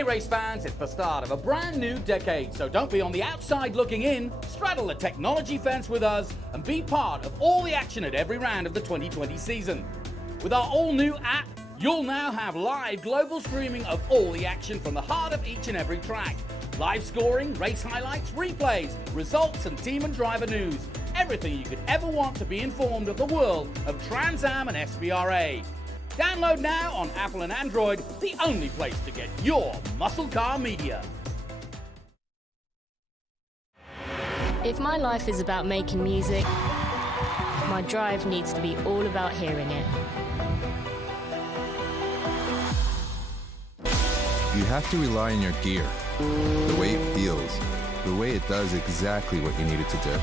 Hey race fans, it's the start of a brand new decade, so don't be on the outside looking in. Straddle the technology fence with us and be part of all the action at every round of the 2020 season. With our all-new app, you'll now have live global streaming of all the action from the heart of each and every track. Live scoring, race highlights, replays, results and team and driver news. Everything you could ever want to be informed of the world of Trans Am and SVRA. Download now on Apple and Android, the only place to get your muscle car media. If my life is about making music, my drive needs to be all about hearing it. You have to rely on your gear, the way it feels, the way it does exactly what you need it to do.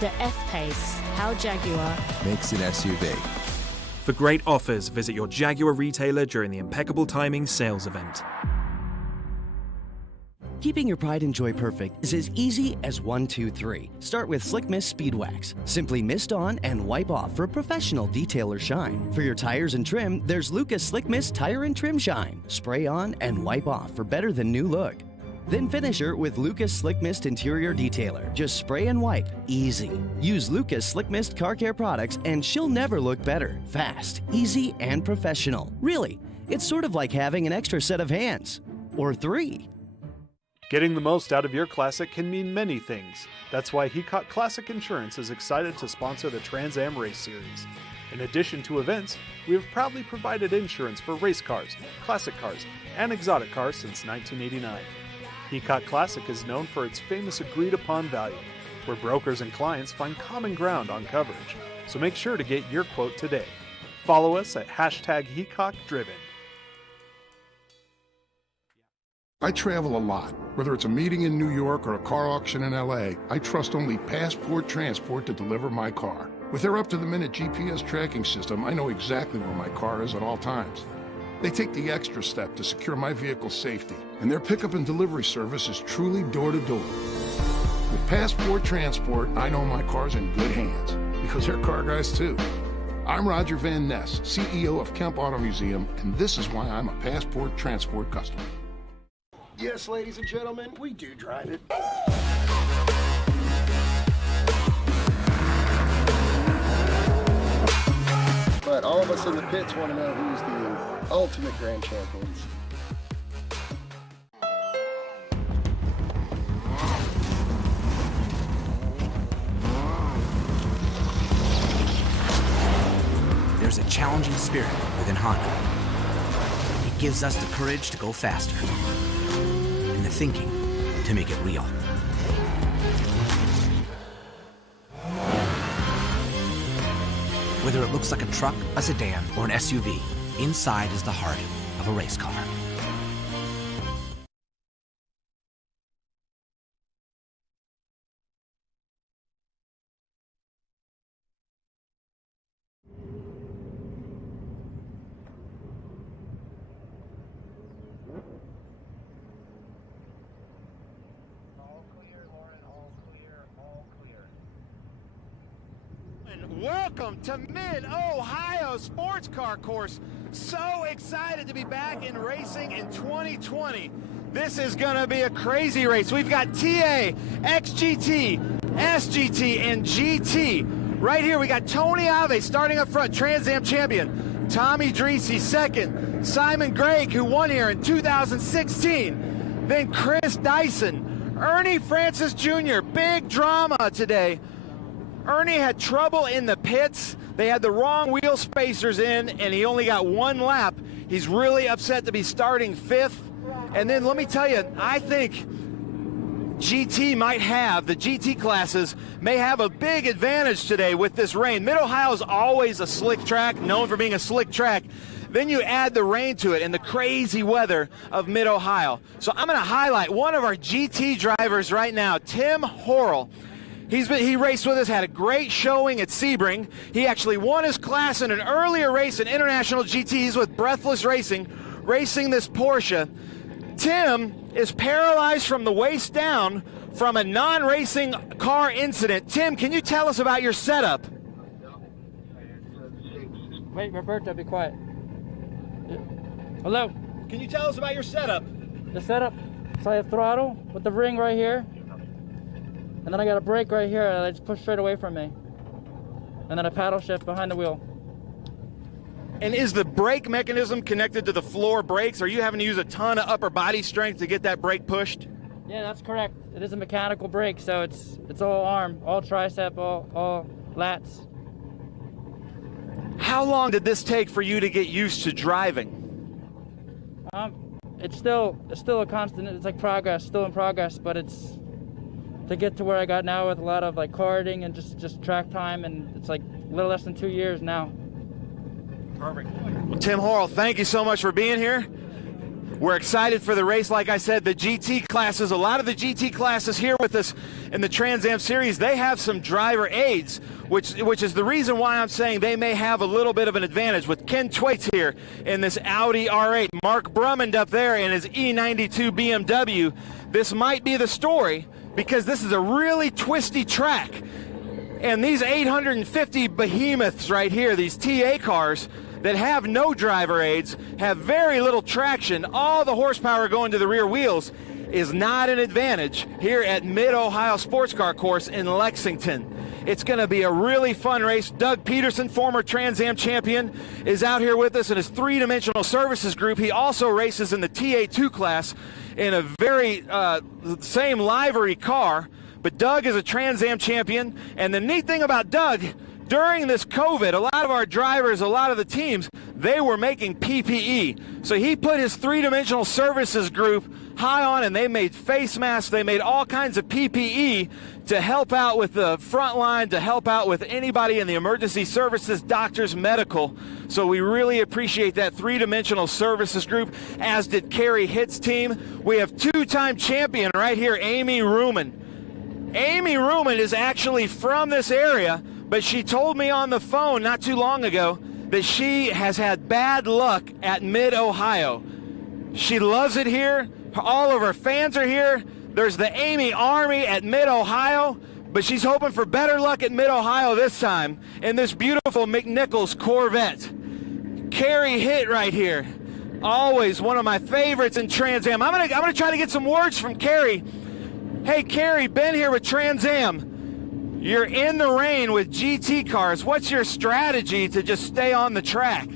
The F-Pace, how Jaguar makes an SUV. For great offers, visit your Jaguar retailer during the Impeccable Timing sales event. Keeping your pride and joy perfect is as easy as 1, 2, 3. Start with Slick Mist Speed Wax. Simply mist on and wipe off for a professional detailer shine. For your tires and trim, there's Lucas Slick Mist Tire and Trim Shine. Spray on and wipe off for better than new look. Then finish her with Lucas Slick Mist Interior Detailer. Just spray and wipe. Easy. Use Lucas Slick Mist Car Care products and she'll never look better. Fast, easy, and professional. Really, it's sort of like having an extra set of hands. Or 3. Getting the most out of your Classic can mean many things. That's why Heacock Classic Insurance is excited to sponsor the Trans Am Race Series. In addition to events, we have proudly provided insurance for race cars, classic cars, and exotic cars since 1989. Heacock Classic is known for its famous agreed-upon value, where brokers and clients find common ground on coverage. So make sure to get your quote today. Follow us at #HeacockDriven. I travel a lot. Whether it's a meeting in New York or a car auction in LA, I trust only Passport Transport to deliver my car. With their up-to-the-minute GPS tracking system, I know exactly where my car is at all times. They take the extra step to secure my vehicle's safety, and their pickup and delivery service is truly door-to-door. With Passport Transport, I know my car's in good hands, because they're car guys too. I'm Roger Van Ness, CEO of Kemp Auto Museum, and this is why I'm a Passport Transport customer. Yes, ladies and gentlemen, we do drive it. But all of us in the pits want to know who's the ultimate grand champions. There's a challenging spirit within Honda. It gives us the courage to go faster and the thinking to make it real. Whether it looks like a truck, a sedan, or an SUV, inside is the heart of a race car. Welcome to Mid-Ohio Sports Car Course. So excited to be back in racing in 2020. This is going to be a crazy race. We've got TA, XGT, SGT, and GT. Right here, we got Tony Ave starting up front, Trans Am champion. Tommy Dreesy second. Simon Gregg, who won here in 2016. Then Chris Dyson. Ernie Francis Jr., big drama today. Ernie had trouble in the pits. They had the wrong wheel spacers in, and he only got 1 lap. He's really upset to be starting 5th. And then let me tell you, I think GT might have, the GT classes may have a big advantage today with this rain. Mid-Ohio is always a slick track, known for being a slick track. Then you add the rain to it and the crazy weather of Mid-Ohio. So I'm going to highlight one of our GT drivers right now, Tim Horrell. He raced with us, had a great showing at Sebring. He actually won his class in an earlier race in International GTs with Breathless Racing, racing this Porsche. Tim is paralyzed from the waist down from a non-racing car incident. Tim, can you tell us about your setup? Wait, Roberto, be quiet. Hello. Can you tell us about your setup? The setup, so I have throttle with the ring right here, and then I got a brake right here that I just push straight away from me, and then a paddle shift behind the wheel. And is the brake mechanism connected to the floor brakes? Are you having to use a ton of upper body strength to get that brake pushed? Yeah, that's correct. It is a mechanical brake, so it's all arm, all tricep, all lats. How long did this take for you to get used to driving? It's still a constant. It's like progress, still in progress, but it's to get to where I got now with a lot of like karting and just track time, and it's like a little less than 2 years now. Perfect. Well, Tim Horrell, thank you so much for being here. We're excited for the race. Like I said, the GT classes, a lot of the GT classes here with us in the Trans Am Series, they have some driver aids, which is the reason why I'm saying they may have a little bit of an advantage. With Ken Thwaites here in this Audi R8, Mark Brummond up there in his E92 BMW, this might be the story, because this is a really twisty track. And these 850 behemoths right here, these TA cars that have no driver aids, have very little traction, all the horsepower going to the rear wheels, is not an advantage here at Mid-Ohio Sports Car Course in Lexington. It's going to be a really fun race. Doug Peterson, former Trans Am champion, is out here with us in his three-dimensional services group. He also races in the TA2 class in a very same livery car. But Doug is a Trans Am champion, and the neat thing about Doug, during this COVID, a lot of our drivers, a lot of the teams, they were making PPE. So he put his three-dimensional services group high on, and they made face masks, they made all kinds of PPE to help out with the front line, to help out with anybody in the emergency services, doctors, medical. So we really appreciate that three-dimensional services group, as did Carrie Hitt's team. We have two-time champion right here, Amy Ruman. Amy Ruman is actually from this area, but she told me on the phone not too long ago that she has had bad luck at Mid-Ohio. She loves it here. All of her fans are here. There's the Amy Army at Mid-Ohio, but she's hoping for better luck at Mid-Ohio this time in this beautiful McNichols Corvette. Carrie Hitt right here. Always one of my favorites in Trans Am. I'm gonna try to get some words from Carrie. Hey, Carrie, Ben here with Trans Am. You're in the rain with GT cars. What's your strategy to just stay on the track?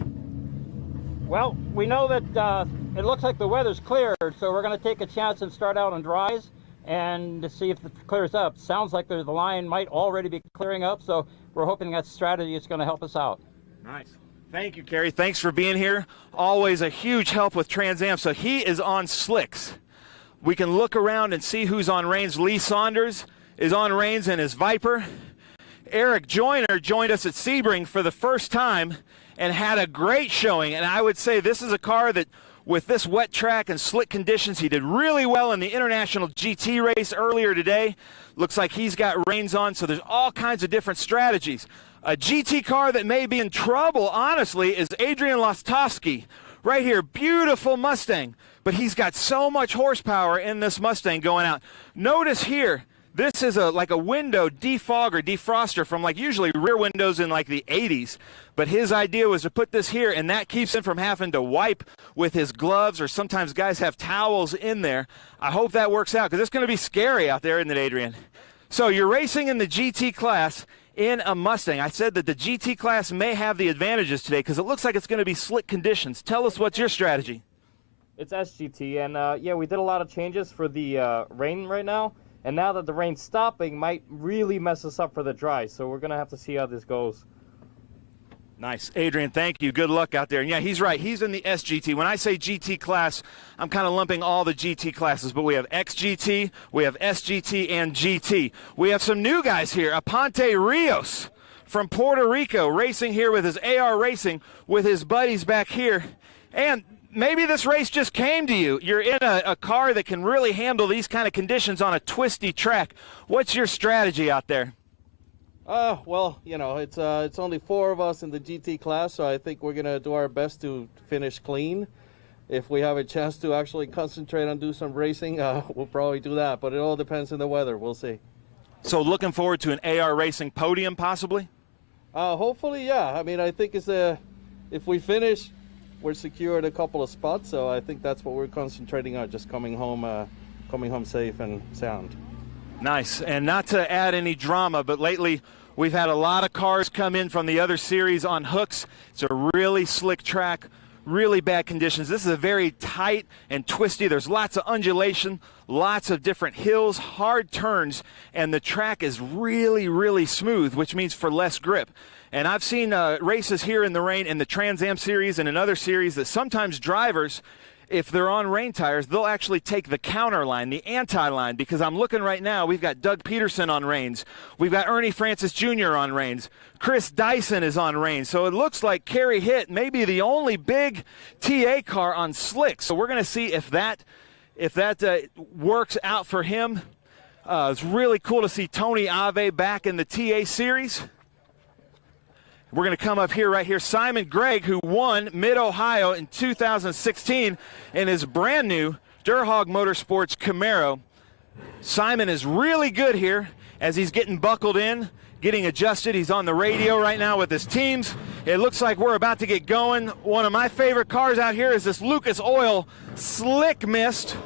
Well, we know that it looks like the weather's cleared, so we're going to take a chance and start out on dries and to see if it clears up. Sounds like the line might already be clearing up, so we're hoping that strategy is going to help us out. Nice. Thank you, Carrie. Thanks for being here. Always a huge help with Trans Am. So he is on slicks. We can look around and see who's on reins. Lee Saunders is on reins in his Viper. Eric Joyner joined us at Sebring for the first time and had a great showing. And I would say this is a car that, with this wet track and slick conditions, he did really well in the International GT race earlier today. Looks like he's got reins on, so there's all kinds of different strategies. A GT car that may be in trouble, honestly, is Adrian Lostowski. Right here, beautiful Mustang, but he's got so much horsepower in this Mustang going out. Notice here, this is like a window defogger, defroster from like usually rear windows in like the 80s. But his idea was to put this here, and that keeps him from having to wipe with his gloves, or sometimes guys have towels in there. I hope that works out, because it's going to be scary out there, isn't it, Adrian? So you're racing in the GT class in a Mustang. I said that the GT class may have the advantages today because it looks like it's going to be slick conditions. Tell us what's your strategy. It's SGT, and yeah, we did a lot of changes for the rain right now, and now that the rain's stopping might really mess us up for the dry, so we're going to have to see how this goes. Nice. Adrian, thank you. Good luck out there. And yeah, he's right. He's in the SGT. When I say GT class, I'm kind of lumping all the GT classes, but we have XGT, we have SGT, and GT. We have some new guys here. Aponte Rios from Puerto Rico racing here with his AR Racing with his buddies back here. And maybe this race just came to you. You're in a car that can really handle these kind of conditions on a twisty track. What's your strategy out there? Well, you know, it's only 4 of us in the GT class, so I think we're going to do our best to finish clean. If we have a chance to actually concentrate on do some racing, we'll probably do that, but it all depends on the weather. We'll see. So looking forward to an AR Racing podium, possibly? Hopefully, yeah. I mean, I think it's if we finish we're secured a couple of spots, so I think that's what we're concentrating on, just coming home safe and sound. Nice. And not to add any drama, but lately we've had a lot of cars come in from the other series on hooks. It's a really slick track, really bad conditions. This is a very tight and twisty. There's lots of undulation, lots of different hills, hard turns, and the track is really, really smooth, which means for less grip. And I've seen races here in the rain in the Trans Am series and in other series that sometimes drivers, if they're on rain tires, they'll actually take the counter line, the anti-line, because I'm looking right now, we've got Doug Peterson on reins. We've got Ernie Francis Jr. on reins. Chris Dyson is on reins. So it looks like Kerry Hitt may be the only big TA car on slicks. So we're going to see if that works out for him. It's really cool to see Tony Ave back in the TA series. We're going to come up here, right here. Simon Gregg, who won Mid-Ohio in 2016 in his brand new Durhog Motorsports Camaro. Simon is really good here as he's getting buckled in, getting adjusted. He's on the radio right now with his teams. It looks like we're about to get going. One of my favorite cars out here is this Lucas Oil Slick Mist.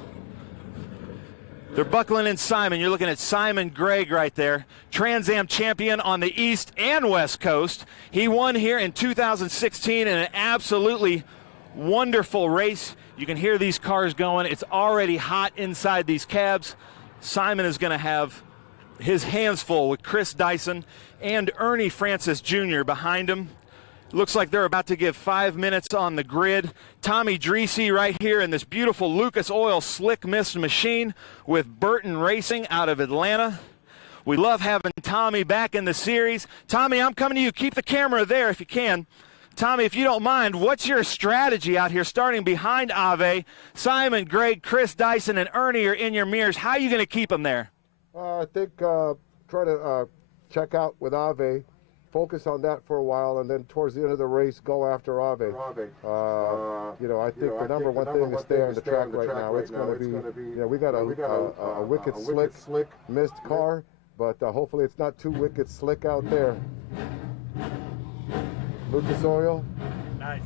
They're buckling in Simon. You're looking at Simon Gregg right there, Trans Am champion on the East and West Coast. He won here in 2016 in an absolutely wonderful race. You can hear these cars going. It's already hot inside these cabs. Simon is going to have his hands full with Chris Dyson and Ernie Francis Jr. behind him. Looks like they're about to give 5 minutes on the grid. Tommy Dreesy right here in this beautiful Lucas Oil Slick Mist machine with Burton Racing out of Atlanta. We love having Tommy back in the series. Tommy, I'm coming to you. Keep the camera there if you can. Tommy, if you don't mind, what's your strategy out here starting behind Ave? Simon, Gregg, Chris Dyson, and Ernie are in your mirrors. How are you going to keep them there? I think try to check out with Ave. Focus on that for a while, and then towards the end of the race, go after Ave. You know, I think the number one thing is stay on the track right now. It's going to be, you know, we got a wicked slick mist car, but hopefully it's not too wicked slick out there. Lucas Oil. Nice.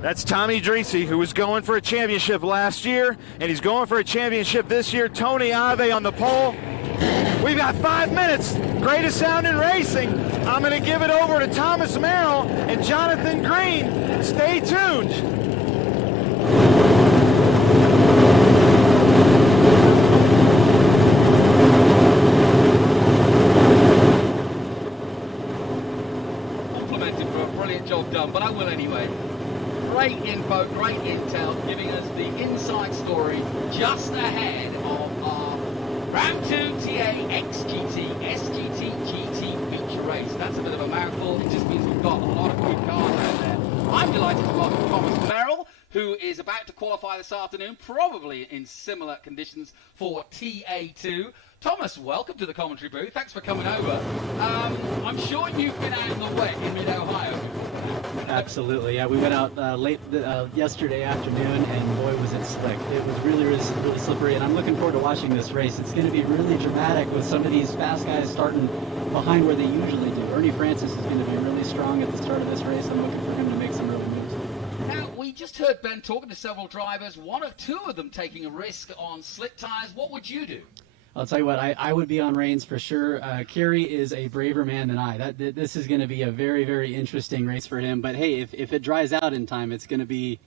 That's Tommy Dreesy, who was going for a championship last year, and he's going for a championship this year. Tony Ave on the pole. We've got 5 minutes. Greatest sound in racing. I'm going to give it over to Thomas Merrill and Jonathan Green. Stay tuned. Complimented for a brilliant job done, but I will anyway. Great info, great intel, giving us the inside story just ahead of our Round 2 TA XGT SGT GT feature race. That's a bit of a mouthful. It just means we've got a lot of good cars out there. I'm delighted to welcome Thomas Merrill, who is about to qualify this afternoon, probably in similar conditions for TA2. Thomas, welcome to the commentary booth. Thanks for coming over. I'm sure you've been out in the wet in Mid-Ohio. Absolutely, yeah. We went out late yesterday afternoon, and boy, was it slick. It was really slippery, and I'm looking forward to watching this race. It's going to be really dramatic with some of these fast guys starting behind where they usually do. Ernie Francis is going to be really strong at the start of this race. I'm looking for him to make some real moves. Now, we just heard Ben talking to several drivers, one or two of them taking a risk on slick tires. What would you do? I'll tell you what, I would be on reins for sure. Kerry is a braver man than I. This is going to be a very interesting race for him. But hey, if it dries out in time, he's going to be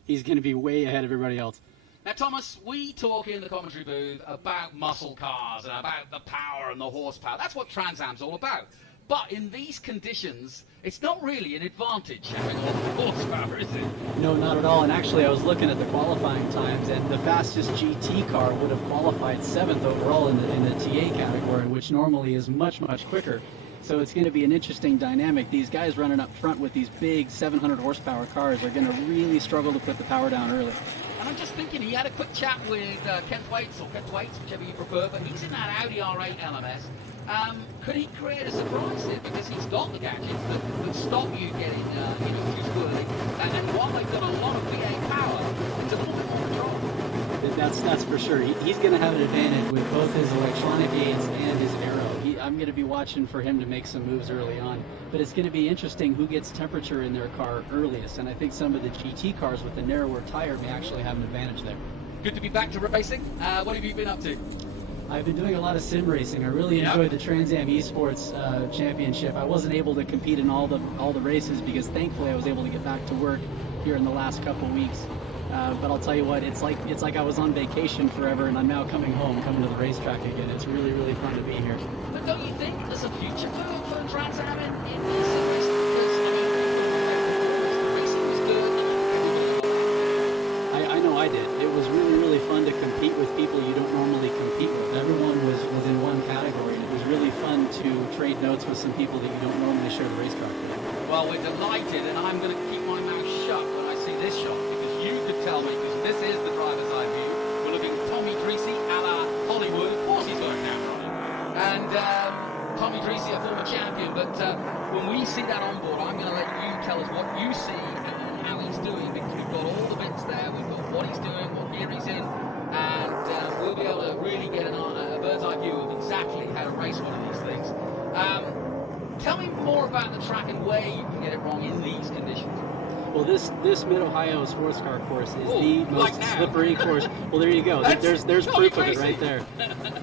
way ahead of everybody else. Now, Thomas, we talk in the commentary booth about muscle cars and about the power and the horsepower. That's what Trans Am's all about. But in these conditions, it's not really an advantage having all the horsepower, is it? No, not at all. And actually, I was looking at the qualifying times, and the fastest GT car would have qualified 7th overall in the TA category, which normally is much quicker. So it's going to be an interesting dynamic. These guys running up front with these big 700 horsepower cars are going to really struggle to put the power down early. And I'm just thinking, he had a quick chat with Kent Waits, or Kent Waits, whichever you prefer, but he's in that Audi R8 LMS. Could he create a surprise here? Because he's got the gadgets that stop you getting too squirrely. And while they've got a lot of V8 power, it's a little bit more control. That's for sure. He's going to have an advantage with both his electronic aids and his aero. I'm going to be watching for him to make some moves early on. But it's going to be interesting who gets temperature in their car earliest, and I think some of the GT cars with the narrower tire may actually have an advantage there. Good to be back to racing. What have you been up to? I've been doing a lot of sim racing. I really enjoyed the Trans Am Esports Championship. I wasn't able to compete in all the races because thankfully I was able to get back to work here in the last couple weeks. But I'll tell you what, it's like I was on vacation forever, and I'm now coming home, coming to the racetrack again. It's really, really fun to be here. But don't you think there's a future for Trans Am in sim racing? Because I mean, racing was good. I know I did. It was really, really fun to compete with people you don't normally compete with. Everyone was in one category, and it was really fun to trade notes with some people that you don't normally share the racetrack with. Well, we're delighted, and I'm going to keep my mouth shut when I see this shot, because you could tell me, because this is the driver's eye view. We're looking at Tommy Dreesy a la Hollywood. Of course he's got it now, right? And Tommy Dreesy, a former champion, but when we see that on board, I'm going to let you tell us what you see and how he's doing, because we've got all the bits there, we've got what he's doing, what gear he's in, and we'll be able to really get a bird's eye view of exactly how to race one of these things. Tell me more about the track and where you can get it wrong in these conditions. Well, this Mid-Ohio sports car course is the most slippery course. Well, there you go. There's proof of it right there.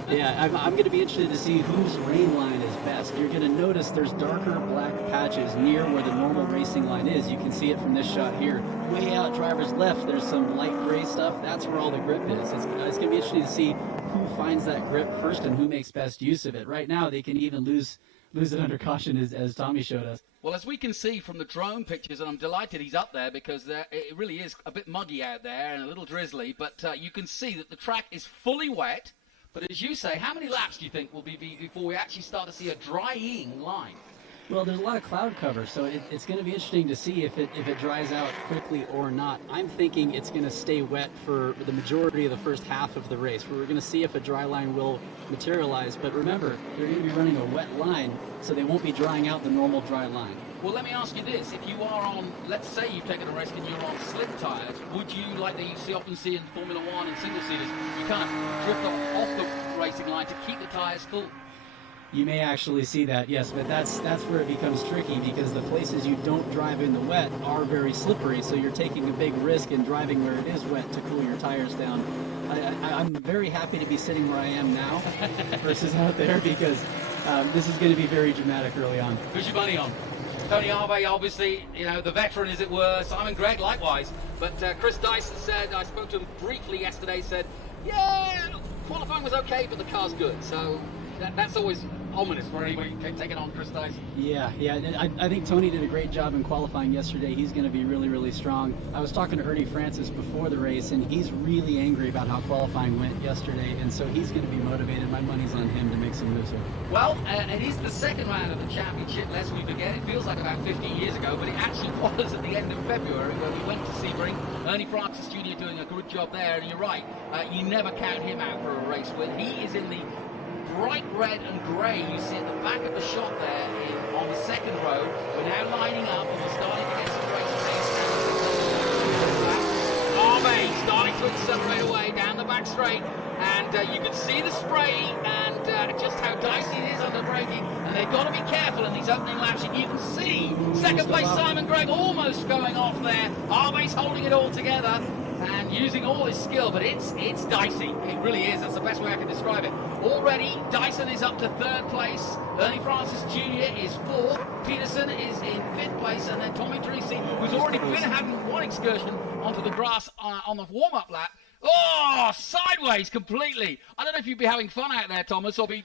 Yeah, I'm going to be interested to see whose rain line is best. You're going to notice there's darker black patches near where the normal racing line is. You can see it from this shot here. Way out driver's left, there's some light gray stuff. That's where all the grip is. It's going to be interesting to see who finds that grip first and who makes best use of it. Right now, they can even lose it under caution, as Tommy showed us. Well, as we can see from the drone pictures, and I'm delighted he's up there because it really is a bit muggy out there and a little drizzly, but you can see that the track is fully wet. But as you say, how many laps do you think will be before we actually start to see a drying line? Well, there's a lot of cloud cover, so it's going to be interesting to see if it dries out quickly or not. I'm thinking it's going to stay wet for the majority of the first half of the race. We're going to see if a dry line will materialize, but remember, they're going to be running a wet line, so they won't be drying out the normal dry line. Well, let me ask you this. If you are on, let's say you've taken a risk and you're on slick tyres, would you, like you often see in Formula One and single-seaters, you kind of drift off the racing line to keep the tyres cool? You may actually see that, yes, but that's where it becomes tricky because the places you don't drive in the wet are very slippery, so you're taking a big risk in driving where it is wet to cool your tires down. I'm very happy to be sitting where I am now versus out there because this is going to be very dramatic early on. Who's your money on? Tony Harvey, obviously, the veteran, as it were. Simon Gregg, likewise. But Chris Dyson said, I spoke to him briefly yesterday, said, yeah, qualifying was okay, but the car's good. So that's always ominous for anybody taking on Chris Dyson. Yeah, I think Tony did a great job in qualifying yesterday. He's going to be really, really strong. I was talking to Ernie Francis before the race, and he's really angry about how qualifying went yesterday, and so he's going to be motivated. My money's on him to make some moves here. Well, it is the second round of the championship, lest we forget. It feels like about 15 years ago, but it actually was at the end of February when we went to Sebring. Ernie Francis Jr. doing a good job there, and you're right, you never count him out for a race win. He is in the bright red and grey you see at the back of the shot there on the second row. We're now lining up and we're starting to get some races. Harvey starting to accelerate away down the back straight, and you can see the spray and just how dicey it is under braking, and they've got to be careful in these opening laps. You can see second place Simon Gregg almost going off there. Harvey's holding it all together and using all his skill, but it's dicey. It really is. That's the best way I can describe it. Already, Dyson is up to third place. Ernie Francis Jr. is fourth. Peterson is in fifth place, and then Tommy Dreesy, who's already been having one excursion onto the grass on the warm-up lap. Oh, sideways completely. I don't know if you'd be having fun out there, Thomas, or be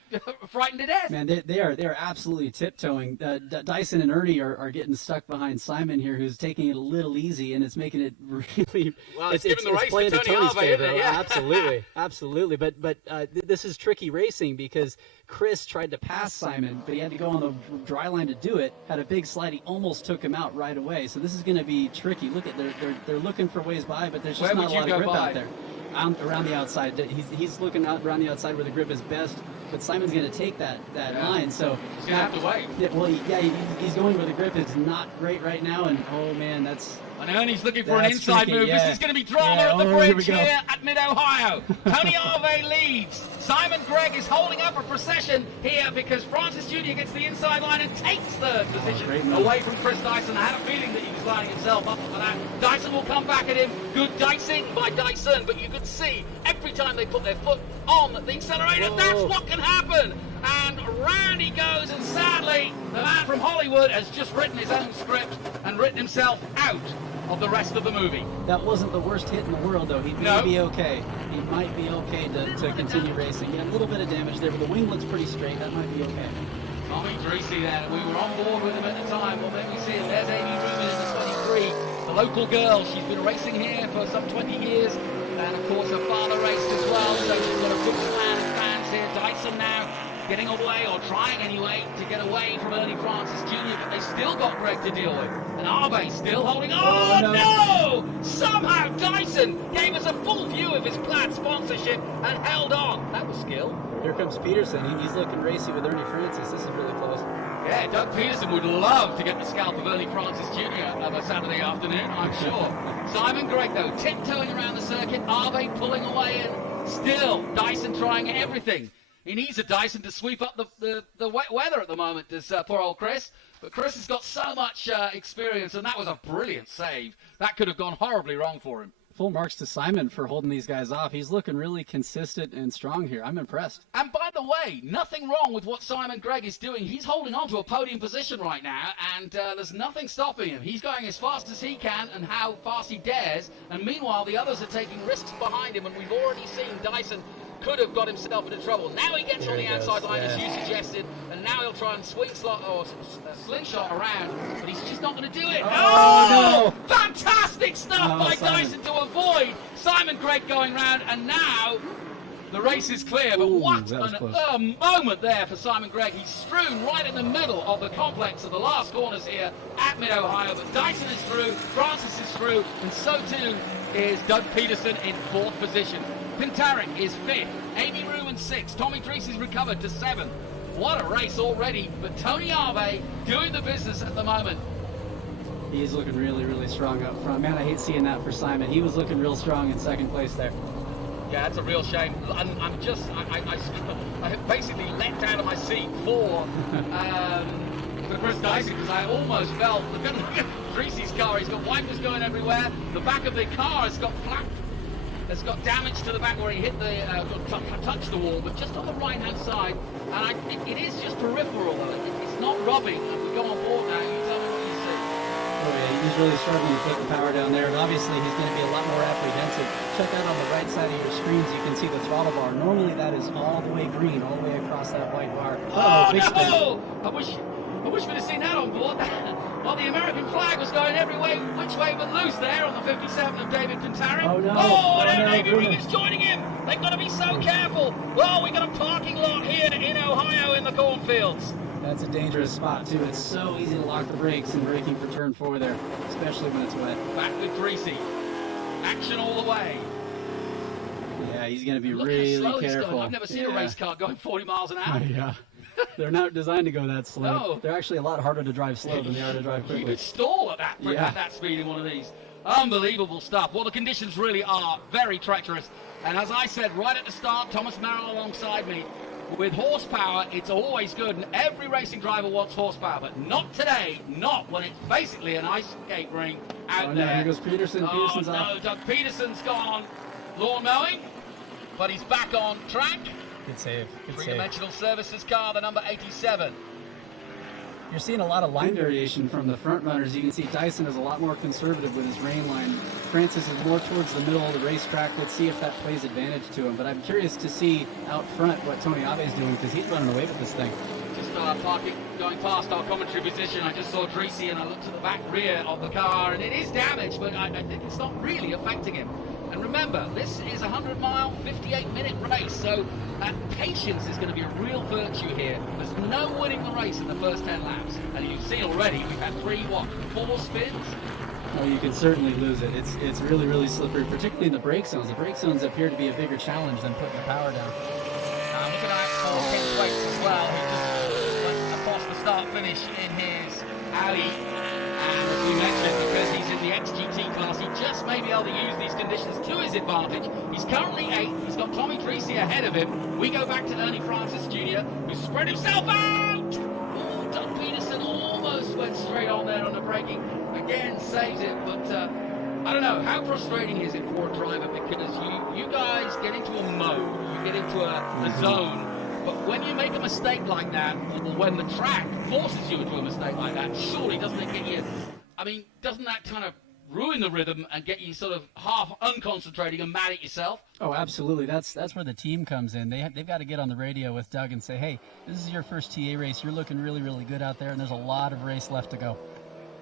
frightened to death. Man, they are absolutely tiptoeing. Dyson and Ernie are getting stuck behind Simon here, who's taking it a little easy, and it's making it really. Well, it's giving the race to Tony Harvey, isn't it? Yeah. Absolutely. But this is tricky racing because Chris tried to pass Simon, but he had to go on the dry line to do it. Had a big slide, he almost took him out right away. So this is going to be tricky. Look at they're looking for ways by, but there's just not a lot of grip out there. Around the outside, he's looking out around the outside where the grip is best, but Simon's going to take that line. So he's going to have to wait. He's going where the grip is not great right now, and oh man, that's And Ernie's looking for an That's inside tricky, move. yeah. This is going to be drama Yeah, at the oh, here we bridge go. here at Mid-Ohio. Tony Arve leads. Simon Gregg is holding up a procession here because Francis Jr. gets the inside line and takes third position away from Chris Dyson. I had a feeling that he was lining himself up for that. Dyson will come back at him. Good dicing by Dyson, but you could see every time they put their foot on the accelerator, that's what can happen. And round he goes, and sadly, the man from Hollywood has just written his own script and written himself out of the rest of the movie. That wasn't the worst hit in the world, though. He may be okay. He might be okay to continue racing. Yeah, a little bit of damage there, but the wing looks pretty straight. That might be okay. Tommy Dreesy there, we were on board with him at the time. Well, then we see him. There's Amy Rubin in the 23, the local girl. She's been racing here for some 20 years. And, of course, her father raced as well, so she's got a good plan of fans here. Dyson now getting away, or trying anyway, to get away from Ernie Francis Jr., but they still got Greg to deal with. And Arve still holding... Oh, no! Somehow Dyson gave us a full view of his plaid sponsorship and held on. That was skill. Here comes Peterson. He's looking racy with Ernie Francis. This is really close. Yeah, Doug Peterson would love to get the scalp of Ernie Francis Jr. on a Saturday afternoon, I'm sure. Simon Gregg, though, tiptoeing around the circuit. Arve pulling away, and still Dyson trying everything. He needs a Dyson to sweep up the wet weather at the moment, does poor old Chris. But Chris has got so much experience, and that was a brilliant save. That could have gone horribly wrong for him. Full marks to Simon for holding these guys off. He's looking really consistent and strong here. I'm impressed. And by the way, nothing wrong with what Simon Gregg is doing. He's holding on to a podium position right now, and there's nothing stopping him. He's going as fast as he can and how fast he dares. And meanwhile, the others are taking risks behind him, and we've already seen Dyson could have got himself into trouble. Now he gets on the outside line, as you suggested, and now he'll try and slingshot around, but he's just not going to do it. Oh, no! Fantastic stuff by Simon. Dyson to avoid Simon Gregg going round, and now the race is clear. But what a moment there for Simon Gregg. He's strewn right in the middle of the complex of the last corners here at Mid-Ohio, but Dyson is through, Francis is through, and so too is Doug Peterson in 4th position. Pintarik is 5th, Amy Rubin 6th, Tommy Dreesy's recovered to 7th. What a race already, but Tony Arve doing the business at the moment. He's looking really, really strong up front. Man, I hate seeing that for Simon. He was looking real strong in 2nd place there. Yeah, that's a real shame. I basically leapt out of my seat for Chris Dyson, because I almost felt, look at Dreesy's car, he's got wipers going everywhere. The back of the car has got flat. It's got damage to the back where he hit touched the wall, but just on the right-hand side, and it is just peripheral. It's not rubbing. And we go on board now. You tell me what you see. Oh yeah, he's really struggling to put the power down there, and obviously he's going to be a lot more apprehensive. Check out on the right side of your screens, you can see the throttle bar. Normally that is all the way green, all the way across that white bar. Oh no! I wish we'd have seen that on board. Well, the American flag was going every way, which way but loose there on the 57 of David Pintarik. Oh, no. Oh, and no, Amy Rubin's joining him. They've got to be so careful. Well, we got a parking lot here in Ohio in the cornfields. That's a dangerous spot, too. It's so easy to lock the brakes and braking for turn 4 there, especially when it's wet. Back with Dreesy. Action all the way. Yeah, he's going to be Look really how slow careful. He's going. I've never seen a race car going 40 miles an hour. Yeah. They're not designed to go that slow. No. They're actually a lot harder to drive slow than they are to drive quickly. You could stall at that speed in one of these. Unbelievable stuff. Well, the conditions really are very treacherous. And as I said right at the start, Thomas Merrill alongside me, with horsepower, it's always good. And every racing driver wants horsepower, but not today. Not when it's basically an ice skate ring out there. Here goes Peterson. Peterson's no, off. Doug Peterson's gone lawn mowing, but he's back on track. Good save. Good save. Three-dimensional services car, the number 87. You're seeing a lot of line variation from the front runners. You can see Dyson is a lot more conservative with his rein line. Francis is more towards the middle of the racetrack. Let's see if that plays advantage to him. But I'm curious to see out front what Tony Abe is doing, because he's running away with this thing. Just parking, going past our commentary position, I just saw Dreesy and I looked at the back rear of the car, and it is damaged, but I think it's not really affecting him. And remember, this is a 100-mile, 58-minute race, so patience is going to be a real virtue here. There's no winning the race in the first 10 laps. And you've seen already, we've had 4 spins? Oh, you can certainly lose it. It's really, really slippery, particularly in the brake zones. The brake zones appear to be a bigger challenge than putting the power down. Look at that, Ken's race as well. He just went across the start-finish in his Audi. And as we mentioned, because he's in the XGT class. He just may be able to use these conditions to his advantage. He's currently 8th. He's got Tommy Treacy ahead of him. We go back to Ernie Francis Jr., who spread himself out. Oh, Doug Peterson almost went straight on there on the braking. Again, saves it, but I don't know. How frustrating is it for a driver? Because you guys get into a mode, you get into a zone. But when you make a mistake like that, or when the track forces you into a mistake like that, surely doesn't it get you, I mean, doesn't that kind of ruin the rhythm and get you sort of half unconcentrating and mad at yourself? Oh, absolutely. That's where the team comes in. They've got to get on the radio with Doug and say, hey, this is your first TA race. You're looking really, really good out there, and there's a lot of race left to go.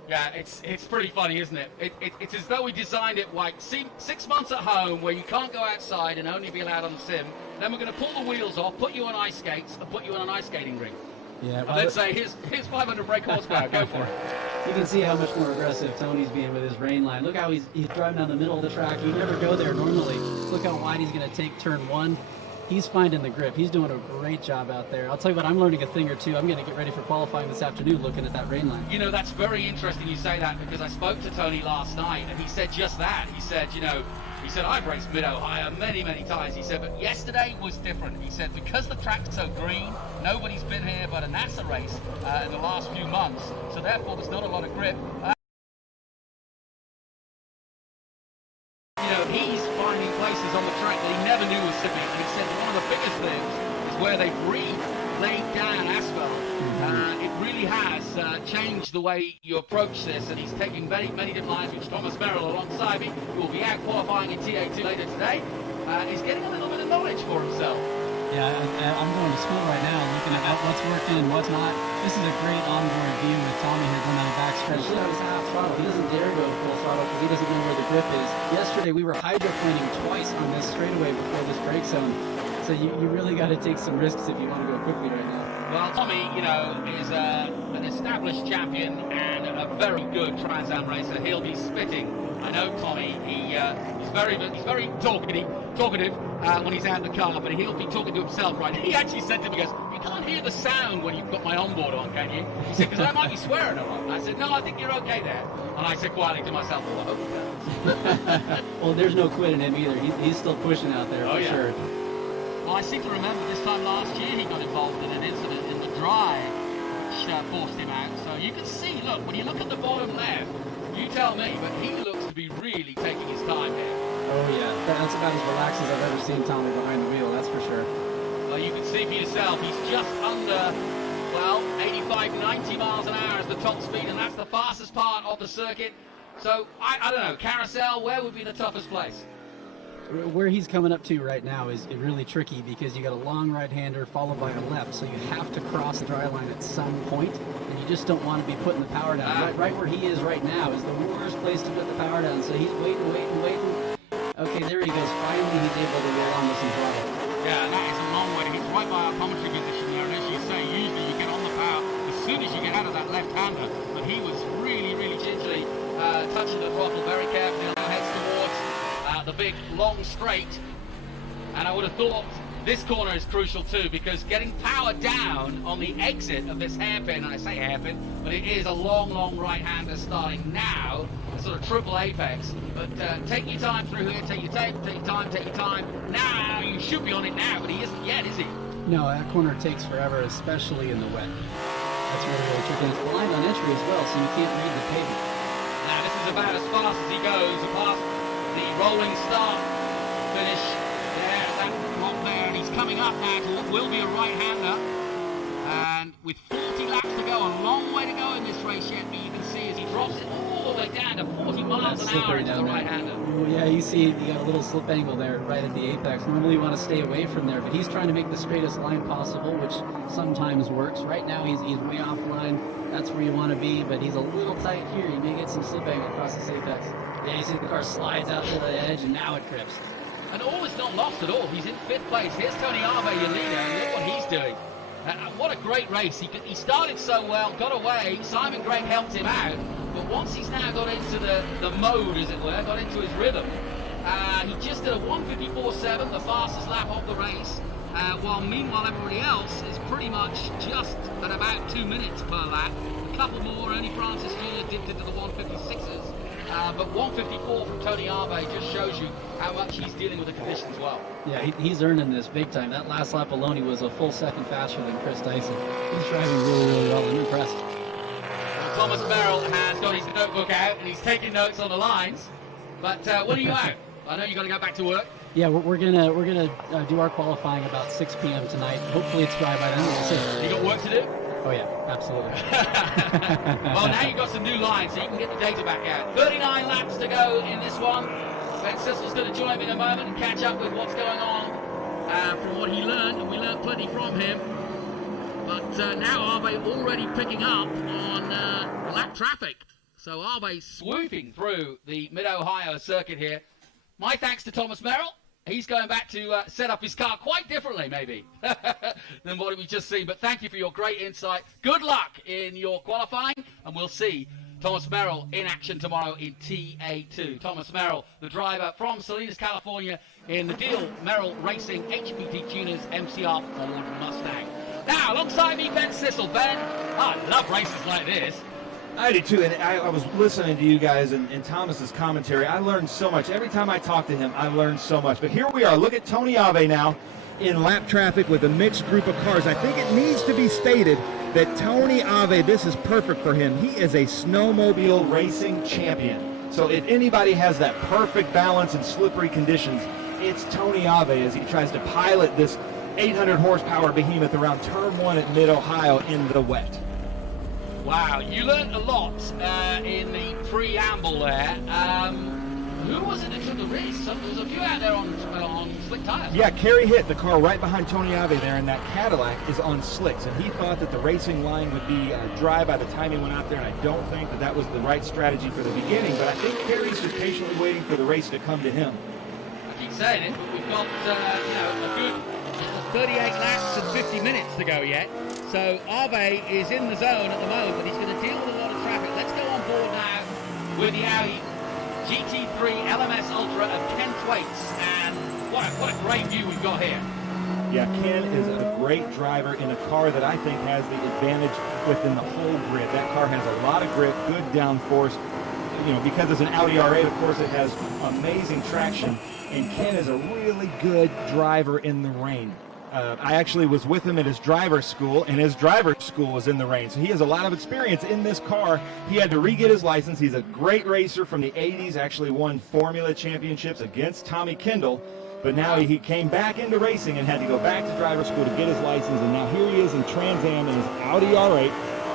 Yeah, it's pretty funny, isn't it? It's as though we designed it like 6 months at home where you can't go outside and only be allowed on the sim. Then we're going to pull the wheels off, put you on ice skates, and put you on an ice skating rink. Yeah, and then say, here's 500 brake horsepower, go for it. You can see how much more aggressive Tony's being with his rain line. Look how he's driving down the middle of the track. He would never go there normally. Look how wide he's going to take turn 1. He's finding the grip. He's doing a great job out there. I'll tell you what, I'm learning a thing or two. I'm going to get ready for qualifying this afternoon looking at that rain line. You know, that's very interesting you say that, because I spoke to Tony last night and he said just that. He said, I've raced Mid-Ohio many, many times. He said, but yesterday was different. He said, because the track's so green, nobody's been here but a NASA race in the last few months. So therefore, there's not a lot of grip. He's finding places on the track that he never knew was slipping. And he said one of the biggest things is where they've laid down asphalt. And it really has changed the way you approach this. And he's taking many, many different lines, which Thomas Merrill alongside me, who will be out qualifying in TA2 later today, is getting a little bit of knowledge for himself. Yeah, I'm going to school right now, looking at what's working and what's not. This is a great onboard view with Tommy here going down the backstretch. He knows half throttle. He doesn't dare go full throttle because he doesn't know where the grip is. Yesterday we were hydroplaning twice on this straightaway before this brake zone. So you really got to take some risks if you want to go quickly right now. Well, Tommy, is an established champion and a very good Trans Am racer. He'll be spitting. I know Tommy. He's very talkative when he's out in the car, but he'll be talking to himself right now. He actually said to me, he goes, you can't hear the sound when you've got my onboard on, can you? He said, because I might be swearing a lot. I said, no, I think you're okay there. And I said quietly to myself, well, I hope he does. Well, there's no quit in him either. He's still pushing out there, for sure. Well, I seem to remember this time last year he got involved in an incident in the dry, which forced him out. So you can see, look, when you look at the bottom left, you tell me, but he looks to be really taking his time here. Oh yeah, that's about as relaxed as I've ever seen Tommy behind the wheel, that's for sure. Well, you can see for yourself, he's just under, 85, 90 miles an hour is the top speed, and that's the fastest part of the circuit. So, I don't know, Carousel, where would be the toughest place? Where he's coming up to right now is really tricky because you got a long right-hander followed by a left, so you have to cross the dry line at some point, and you just don't want to be putting the power down. Right where he is right now is the worst place to put the power down, so he's waiting. Okay, there he goes. Finally, he's able to roll on with some throttle. Yeah, that is a long way. He's right by our commentary position there, and as you say, usually you get on the power as soon as you get out of that left-hander, but he was really, really gingerly touching the throttle very carefully, and now heads towards the big long straight. And I would have thought this corner is crucial too, because getting power down on the exit of this hairpin, and I say hairpin, but it is a long right-hander starting now, a sort of triple apex. But take your time through here, take your time. Now, you should be on it now, but he isn't yet, is he? No, that corner takes forever, especially in the wet. That's really tricky. And it's blind on entry as well, so you can't read the pavement. Now, this is about as fast as he goes, past the rolling start finish. There, that drop there, and he's coming up now to what will be a right-hander. And with 40 laps to go, a long way to go in this race yet, but you can see as he drops it all the way down to 40 miles an hour into the right-hander. Well, yeah, you see you got a little slip angle there right at the apex. Normally you want to stay away from there, but he's trying to make the straightest line possible, which sometimes works. Right now he's way offline. That's where you want to be, but he's a little tight here. You may get some slip angle across this apex. Yeah, you see the car slides out to the edge, and now it grips. And all is not lost at all. He's in 5th place. Here's Tony Arve, your leader, and look what he's doing. What a great race. He started so well, got away. Simon Gregg helped him out. But once he's now got into the mode, as it were, got into his rhythm, he just did a 1:54.7, the fastest lap of the race, while meanwhile everybody else is pretty much just at about 2 minutes per lap. A couple more, Ernie Francis Jr. dipped into the 1:56s. but 154 from Tony Arve just shows you how much he's dealing with the conditions well. Yeah, he's earning this big time. That last lap alone, he was a full second faster than Chris Dyson. He's driving really, really well. I'm impressed. Thomas Merrill has got his notebook out and he's taking notes on the lines. But when are you out? I know you got to go back to work. Yeah, we're gonna do our qualifying about 6 p.m. tonight. Hopefully it's dry by then. We'll see. You got work to do? Oh yeah, absolutely. Well, now you've got some new lines, so you can get the data back out. 39 laps to go in this one. Ben Cissell's going to join me in a moment and catch up with what's going on from what he learned, and we learned plenty from him. But now Arve already picking up on lap traffic. So Arve swooping through the Mid-Ohio circuit here. My thanks to Thomas Merrill. He's going back to set up his car quite differently, maybe, than what we've just seen. But thank you for your great insight. Good luck in your qualifying, and we'll see Thomas Merrill in action tomorrow in TA2. Thomas Merrill, the driver from Salinas, California, in the Deal Merrill Racing HPT Tuners MCR Ford Mustang. Now, alongside me, Ben Cissell. Ben, I love races like this. I do too, and I was listening to you guys and Thomas's commentary. I learned so much. Every time I talk to him, I learned so much. But here we are. Look at Tony Arve now in lap traffic with a mixed group of cars. I think it needs to be stated that Tony Arve, this is perfect for him. He is a snowmobile racing champion. So if anybody has that perfect balance in slippery conditions, it's Tony Arve as he tries to pilot this 800 horsepower behemoth around turn 1 at Mid-Ohio in the wet. Wow, you learned a lot in the preamble there. Who was it that took the risk? There was a few out there on slick tires. Yeah, Kerry Hitt, the car right behind Tony Arve there in that Cadillac, is on slicks, and he thought that the racing line would be dry by the time he went out there, and I don't think that that was the right strategy for the beginning, but I think Kerry's just patiently waiting for the race to come to him. I keep saying it, but we've got a good 38 laps and 50 minutes to go yet. So Arve is in the zone at the moment, but he's going to deal with a lot of traffic. Let's go on board now with the Audi GT3 LMS Ultra of Ken Thwaites, and what a great view we've got here. Yeah, Ken is a great driver in a car that I think has the advantage within the whole grid. That car has a lot of grip, good downforce. You know, because it's an Audi R8, of course, it has amazing traction, and Ken is a really good driver in the rain. I actually was with him at his driver's school, and his driver's school was in the rain. So he has a lot of experience in this car. He had to re-get his license. He's a great racer from the 80s, actually won Formula Championships against Tommy Kendall. But now he came back into racing and had to go back to driver's school to get his license. And now here he is in Trans Am in his Audi R8,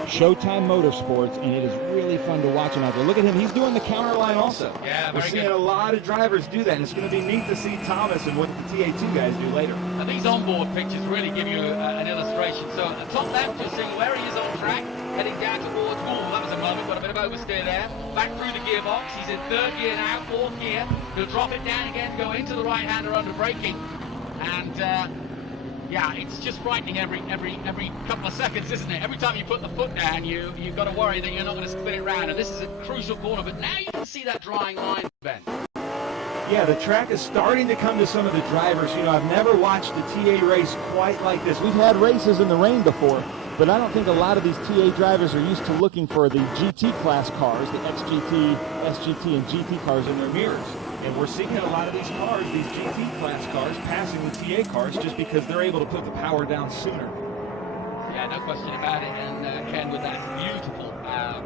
Showtime Motorsports, and it is really fun to watch him out there. Look at him. He's doing the counter line also. Yeah, we're seeing a lot of drivers do that, and it's going to be neat to see Thomas and what the TA2 guys do later. And these onboard pictures really give you an illustration. So at the top left, you're seeing where he is on track, heading down towards, that was a moment, got a bit of oversteer there. Back through the gearbox. He's in third gear now, fourth gear. He'll drop it down again, go into the right-hander under braking. And yeah, it's just frightening every couple of seconds, isn't it? Every time you put the foot down, you've got to worry that you're not going to spin it round. And this is a crucial corner, but now you can see that drying line, Ben. Yeah, the track is starting to come to some of the drivers. You know, I've never watched a TA race quite like this. We've had races in the rain before, but I don't think a lot of these TA drivers are used to looking for the GT class cars, the XGT, SGT, and GT cars in their mirrors. And we're seeing a lot of these cars, these GT class cars, passing the TA cars just because they're able to put the power down sooner. Yeah, no question about it. And Ken with that beautiful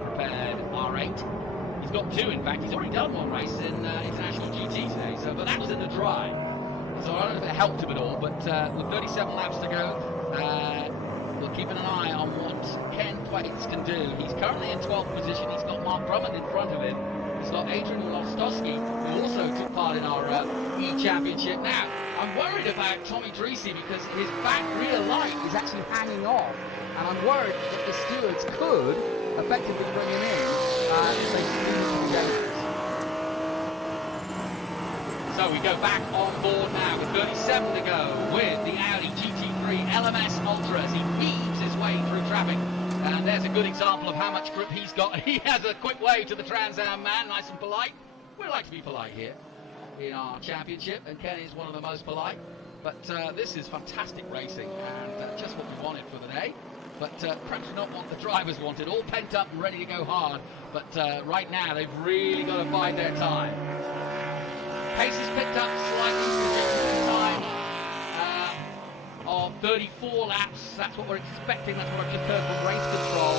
prepared R8. He's got two, in fact. He's already done one race in International GT today. So, but that was in the dry. So I don't know if it helped him at all. But with 37 laps to go, we're keeping an eye on what Ken Thwaites can do. He's currently in 12th position. He's got Mark Drummond in front of him. He's got Adrian Lostowski, who also took part in our E-Championship. Now, I'm worried about Tommy Dreesy because his back rear light is actually hanging off. And I'm worried that the stewards could effectively bring him in if they see him dangerous. So we go back on board now with 37 to go with the Audi GT3 LMS Ultra as he weaves his way through traffic. And there's a good example of how much grip he's got. He has a quick wave to the Trans Am man, nice and polite. We like to be polite here in our championship, and Ken is one of the most polite. But this is fantastic racing, and just what we wanted for the day. but perhaps not what the drivers wanted. All pent up and ready to go hard, but right now they've really got to bide their time. Pace has picked up slightly to time of 34 laps. That's what we're expecting. That's what I've just heard from race control.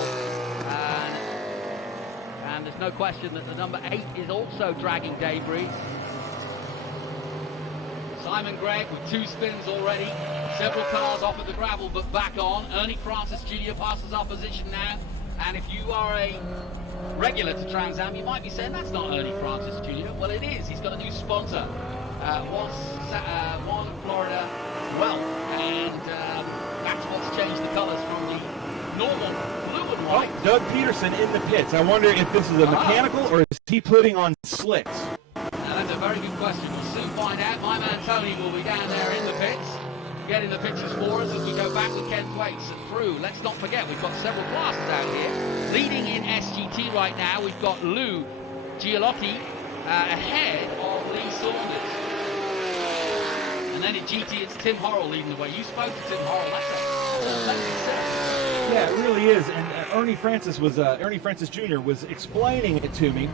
And there's no question that the number 8 is also dragging debris. Simon Gregg with 2 spins already. Several cars off at the gravel but back on. Ernie Francis Jr. passes our position now. And if you are a regular to Trans Am, you might be saying that's not Ernie Francis Jr. Well, it is. He's got a new sponsor. One Florida Well. And that's what's changed the colours from the normal blue and white. Oh, Doug Peterson in the pits. I wonder if this is a mechanical or is he putting on slicks? Now, that's a very good question. We'll soon find out. My man Tony will be down there in the pits, getting the pictures for us as we go back with Ken Thwaites through. Let's not forget, we've got several classes out here. Leading in SGT right now, we've got Lou Giolotti ahead of Lee Saunders. And then in GT, it's Tim Horrell leading the way. You spoke to Tim Horrell. That's a Yeah, it really is. And Ernie Francis Jr. was explaining it to me.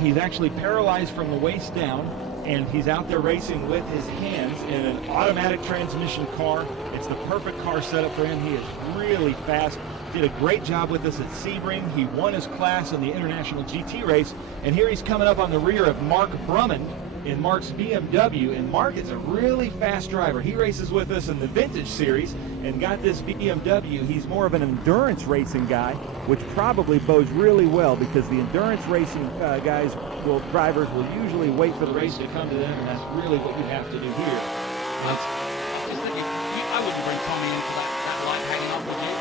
He's actually paralyzed from the waist down, and he's out there racing with his hands in an automatic transmission car. It's the perfect car setup for him. He is really fast. Did a great job with us at Sebring. He won his class in the International GT race, and here he's coming up on the rear of Mark Brumman in Mark's BMW, and Mark is a really fast driver. He races with us in the Vintage Series and got this BMW. He's more of an endurance racing guy, which probably bodes really well because the endurance racing drivers will usually wait for the race to come to them, and that's really what you have to do here. I wouldn't bring Tommy into that light hanging up with you.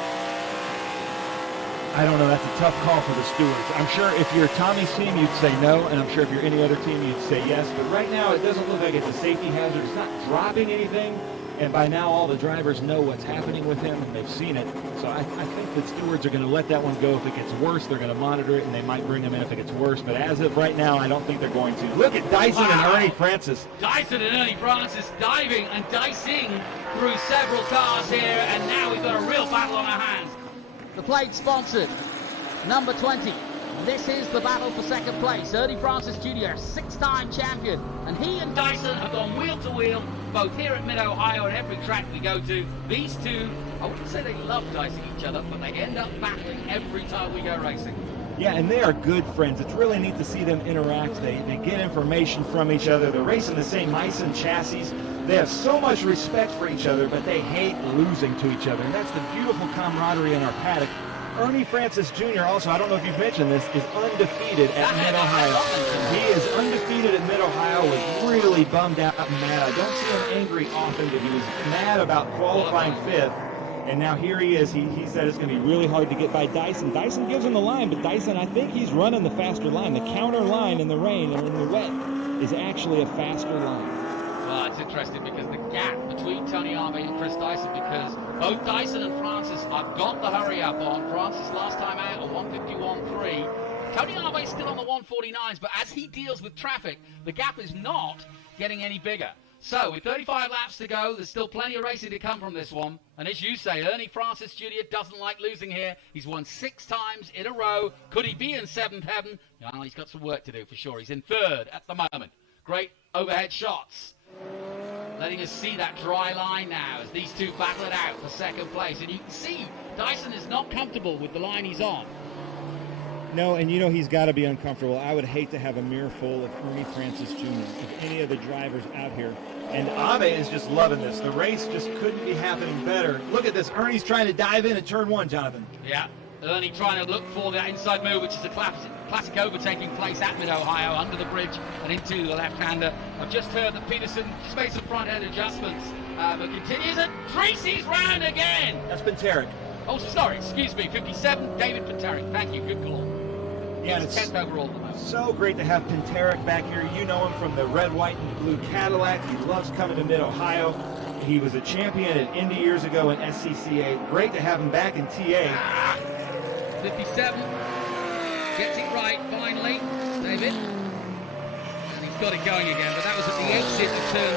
I don't know. That's a tough call for the stewards. I'm sure if you're Tommy's team, you'd say no, and I'm sure if you're any other team, you'd say yes. But right now, it doesn't look like it's a safety hazard. It's not dropping anything, and by now all the drivers know what's happening with him, and they've seen it. So I think the stewards are going to let that one go. If it gets worse, they're going to monitor it, and they might bring him in if it gets worse. But as of right now, I don't think they're going to. Look at Dyson and Ernie Francis. Dyson and Ernie Francis diving and dicing through several cars here, and now we've got a real battle on our hands. The plate sponsored, number 20. This is the battle for second place. Ernie Francis Jr., 6-time champion. And he and Dyson have gone wheel to wheel, both here at Mid-Ohio and every track we go to. These two, I wouldn't say they love dicing each other, but they end up battling every time we go racing. Yeah, and they are good friends. It's really neat to see them interact. They get information from each other. They're racing the same Meissen chassis. They have so much respect for each other, but they hate losing to each other. And that's the beautiful camaraderie in our paddock. Ernie Francis Jr. also, I don't know if you've mentioned this, is undefeated at Mid-Ohio. He is undefeated at Mid-Ohio, was really bummed out and mad. I don't see him angry often, but he was mad about qualifying 5th. And now here he is. He said it's going to be really hard to get by Dyson. Dyson gives him the line, but Dyson, I think he's running the faster line. The counter line in the rain and in the wet is actually a faster line. Well, it's interesting because the gap between Tony Arme and Chris Dyson, because both Dyson and Francis have got the hurry up on. Francis last time out at 151.3. Tony Arme is still on the 149s, but as he deals with traffic, the gap is not getting any bigger. So, with 35 laps to go, there's still plenty of racing to come from this one. And as you say, Ernie Francis Jr. doesn't like losing here. He's won 6 times in a row. Could he be in 7th heaven? Well, he's got some work to do for sure. He's in 3rd at the moment. Great overhead shots. Letting us see that dry line now as these two battle it out for second place. And you can see Dyson is not comfortable with the line he's on. No, and you know he's got to be uncomfortable. I would hate to have a mirror full of Ernie Francis Jr., of any of the drivers out here. And Abe is just loving this. The race just couldn't be happening better. Look at this. Ernie's trying to dive in at turn 1, Jonathan. Yeah, Ernie trying to look for that inside move, which is a classic overtaking place at Mid-Ohio, under the bridge and into the left-hander. I've just heard that Peterson just made some front-end adjustments, but continues, and Tracy's round again. That's Pinteric. Oh, sorry, excuse me, 57, David Pinteric. Thank you, good call. Yeah, and it's 10th overall. So great to have Pinteric back here. You know him from the red, white, and blue Cadillac. He loves coming to Mid-Ohio. He was a champion at Indy years ago in SCCA. Great to have him back in TA. 57. Gets it right, finally, David. And he's got it going again, but that was at the exit of turn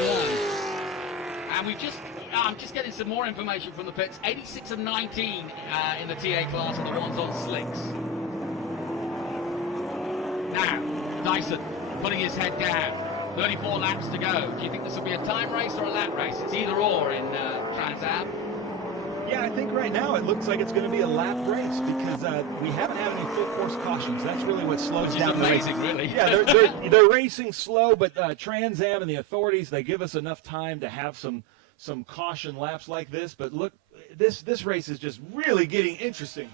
1. And we've just, I'm just getting some more information from the pits. 86 and 19 in the TA class are the ones on slicks. Now, Dyson putting his head down. 34 laps to go. Do you think this will be a time race or a lap race? It's either or in Trans Am. Yeah, I think right now it looks like it's going to be a lap race because we haven't had any full course cautions. That's really what slows down the race. Really. Yeah, they're racing slow, but Trans Am and the authorities, they give us enough time to have some caution laps like this. But look, this race is just really getting interesting.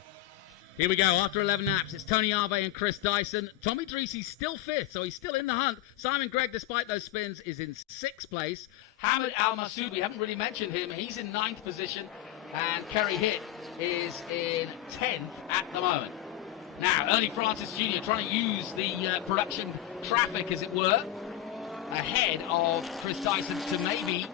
Here we go, after 11 laps, it's Tony Arve and Chris Dyson. Tommy Dreesy's still fifth, so he's still in the hunt. Simon Gregg, despite those spins, is in sixth place. Hamid Al-Masoud, we haven't really mentioned him, he's in ninth position. And Kerry Hitt is in 10th at the moment. Now, Ernie Francis Jr. trying to use the production traffic, as it were, ahead of Chris Dyson to maybe,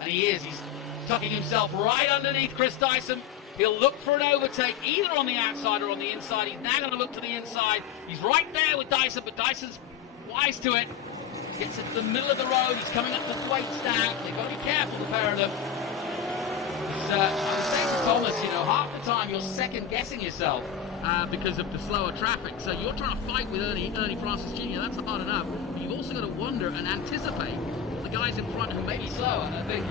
and he is, he's tucking himself right underneath Chris Dyson. He'll look for an overtake either on the outside or on the inside. He's now going to look to the inside. He's right there with Dyson, but Dyson's wise to it. Gets into the middle of the road. He's coming up the thwaites now. They've got to be careful, the pair of them. I was saying to Thomas, you know, half the time you're second-guessing yourself because of the slower traffic. So you're trying to fight with Ernie Francis Jr. That's hard enough. But you've also got to wonder and anticipate the guys in front who may be slower, I think.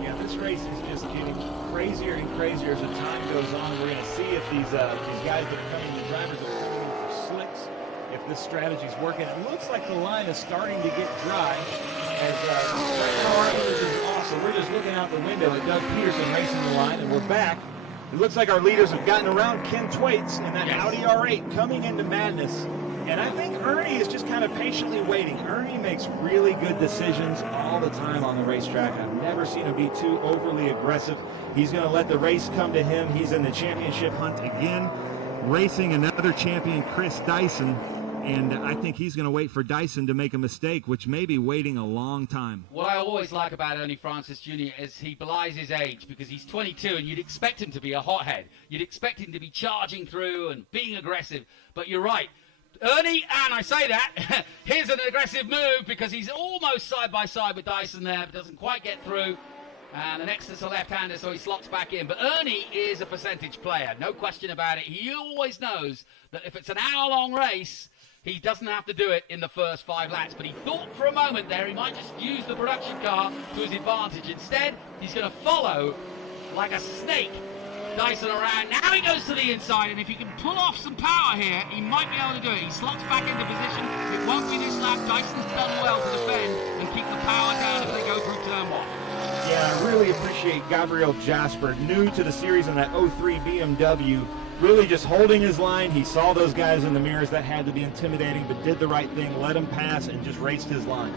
Yeah, this race is just getting crazier and crazier as the time goes on. We're going to see if these guys that are coming, the drivers that are coming in for slicks, if this strategy is working. It looks like the line is starting to get dry as so we're just looking out the window at Doug Peterson racing the line, and we're back. It looks like our leaders have gotten around Ken Thwaites and that Audi R8 coming into madness. And I think Ernie is just kind of patiently waiting. Ernie makes really good decisions all the time on the racetrack. I've never seen him be too overly aggressive. He's going to let the race come to him. He's in the championship hunt again, racing another champion, Chris Dyson. And I think he's going to wait for Dyson to make a mistake, which may be waiting a long time. What I always like about Ernie Francis Jr. is he belies his age because he's 22 and you'd expect him to be a hothead. You'd expect him to be charging through and being aggressive. But you're right. Ernie, and I say that, here's an aggressive move because he's almost side by side with Dyson there, but doesn't quite get through. And the next is a left-hander, so he slots back in. But Ernie is a percentage player, no question about it. He always knows that if it's an hour-long race, he doesn't have to do it in the first 5 laps. But he thought for a moment there he might just use the production car to his advantage. Instead, he's going to follow like a snake Dyson around. Now he goes to the inside, and if he can pull off some power here, he might be able to do it. He slots back into position. It won't be this lap. Dyson's done well to defend and keep the power down as they go through turn 1. Yeah, I really appreciate Gabriel Jasper, new to the series in that 03 BMW, really just holding his line. He saw those guys in the mirrors. That had to be intimidating, but did the right thing, let him pass, and just raced his line.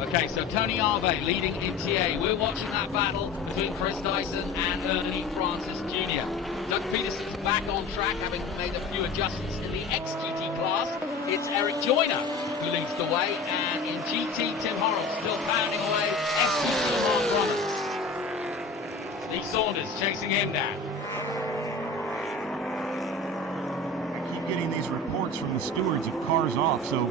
Okay, so Tony Arve leading in TA. We're watching that battle between Chris Dyson and Ernie Francis Jr. Doug Peterson's back on track, having made a few adjustments in the XGT class. It's Eric Joyner who leads the way, and in GT, Tim Horrell still pounding away. F2 runners. Lee Saunders chasing him down. I keep getting these reports from the stewards of cars off, so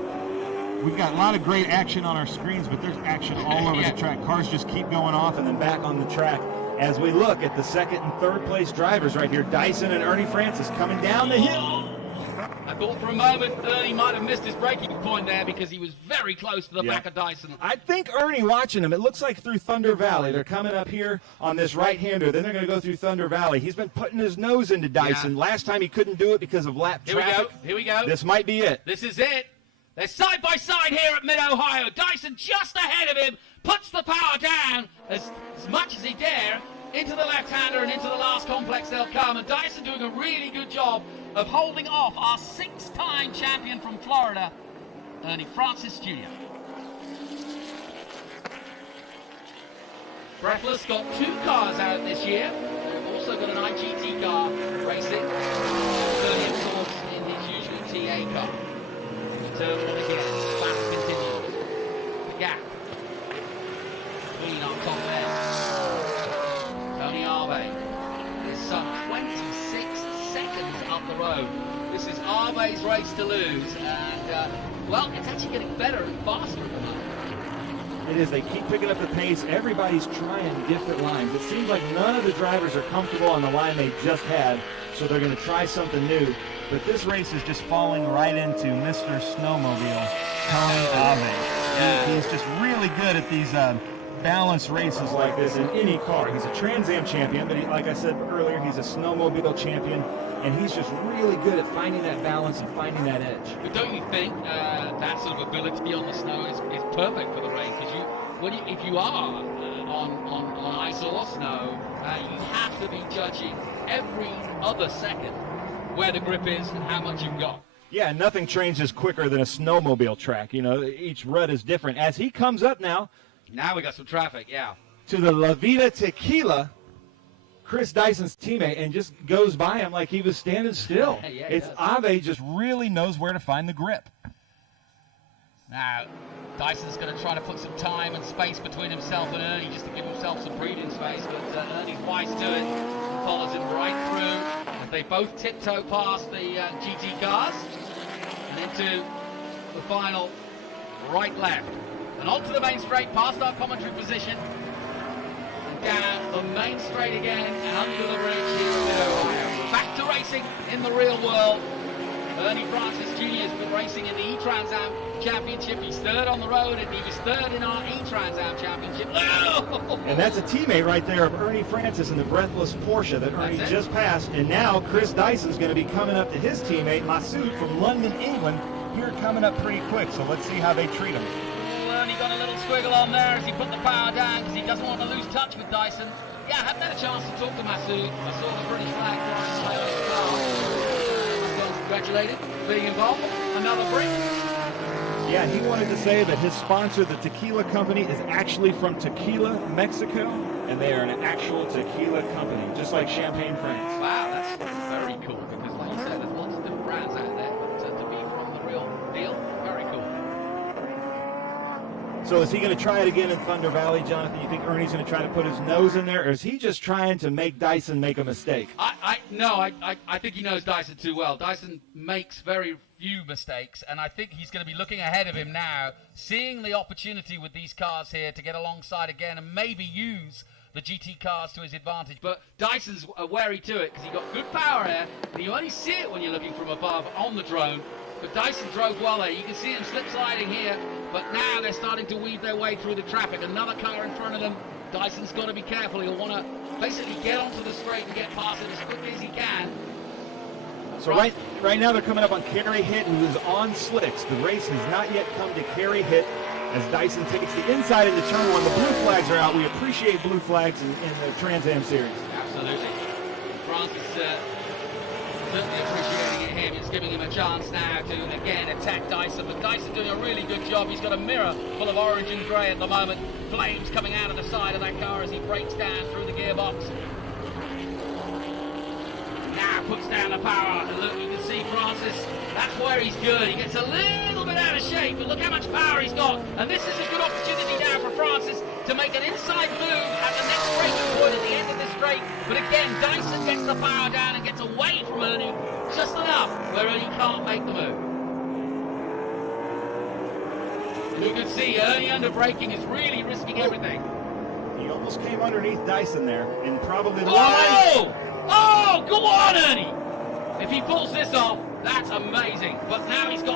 we've got a lot of great action on our screens, but there's action all over the track. Cars just keep going off and then back on the track as we look at the second and third place drivers right here. Dyson and Ernie Francis coming down the hill. I thought for a moment Ernie might have missed his braking point there because he was very close to the back of Dyson. I think Ernie watching him, it looks like through Thunder Valley. They're coming up here on this right-hander. Then they're going to go through Thunder Valley. He's been putting his nose into Dyson. Yeah. Last time he couldn't do it because of lap traffic. Here we go. This might be it. This is it. They're side by side here at Mid-Ohio. Dyson just ahead of him, puts the power down as much as he dare into the left-hander, and into the last complex they'll come. And Dyson doing a really good job of holding off our 6-time champion from Florida, Ernie Francis Jr. Breathless got 2 cars out this year. They've also got an IGT car racing. 30 absorbs in his usual TA car. Turn 1 again, fast continues. The gap between our top men. Tony Arve is some 26 seconds up the road. This is Arve's race to lose, and well, it's actually getting better and faster at the moment. It is. They keep picking up the pace. Everybody's trying different lines. It seems like none of the drivers are comfortable on the line they just had, so they're going to try something new. But this race is just falling right into Mr. Snowmobile, Tony Ave. He's just really good at these balanced races like this in any car. He's a Trans Am champion, but like I said earlier, he's a snowmobile champion, and he's just really good at finding that balance and finding that edge. But don't you think that sort of ability on the snow is perfect for the race? Because if you are on ice or snow, you have to be judging every other second where the grip is and how much you've got. Yeah, nothing changes quicker than a snowmobile track. You know, each rut is different. As he comes up now we got some traffic, to the La Vida Tequila, Chris Dyson's teammate, and just goes by him like he was standing still. It's Ave just really knows where to find the grip. Now, Dyson's going to try to put some time and space between himself and Ernie just to give himself some breathing space, but Ernie's wise to it and follows him right through. As they both tiptoe past the GT cars and into the final right-left. And onto the main straight, past our commentary position. And down the main straight again and under the bridge here in Mid-Ohio. Back to racing in the real world. Ernie Francis Jr. has been racing in the E-Trans Am Championship. He's third on the road, and he was third in our E-Trans Am Championship. Oh! And that's a teammate right there of Ernie Francis in the breathless Porsche that Ernie just passed. And now Chris Dyson's going to be coming up to his teammate, Masoud from London, England, here coming up pretty quick. So let's see how they treat him. Ernie got a little squiggle on there as he put the power down because he doesn't want to lose touch with Dyson. Yeah, I haven't had a chance to talk to Masoud. I saw the British flag flying over the car. Well, congratulated for being involved. Another break. Yeah, he wanted to say that his sponsor, the tequila company, is actually from Tequila, Mexico, and they are an actual tequila company, just like Champagne, France. Wow, that's very cool because, like you said, there's lots of different brands out there, but to be from the real deal, very cool. So is he going to try it again in Thunder Valley, Jonathan? You think Ernie's going to try to put his nose in there, or is he just trying to make Dyson make a mistake? I think he knows Dyson too well. Dyson makes very few mistakes, and I think he's going to be looking ahead of him now, seeing the opportunity with these cars here to get alongside again and maybe use the GT cars to his advantage. But Dyson's wary to it because he got good power air, and you only see it when you're looking from above on the drone. But Dyson drove well there. You can see him slip sliding here, but now they're starting to weave their way through the traffic. Another car in front of them. Dyson's got to be careful. He'll want to basically get onto the straight and get past it as quickly as he can. So right now they're coming up on Kerry Hitt, who is on slicks. The race has not yet come to Kerry Hitt as Dyson takes the inside into turn one. The blue flags are out. We appreciate blue flags in the Trans Am series. Absolutely. Francis certainly appreciating it him. It's giving him a chance now to again attack Dyson, but Dyson doing a really good job. He's got a mirror full of orange and grey at the moment. Flames coming out of the side of that car as he breaks down through the gearbox. Now puts down the power, and look, you can see Francis, that's where he's good. He gets a little bit out of shape, but look how much power he's got. And this is a good opportunity now for Francis to make an inside move at the next braking point at the end of this straight. But again, Dyson gets the power down and gets away from Ernie just enough where Ernie can't make the move. You can see Ernie under braking is really risking everything. He almost came underneath Dyson there, and probably the line. Oh, go on, Ernie! If he pulls this off, that's amazing. But now he's he's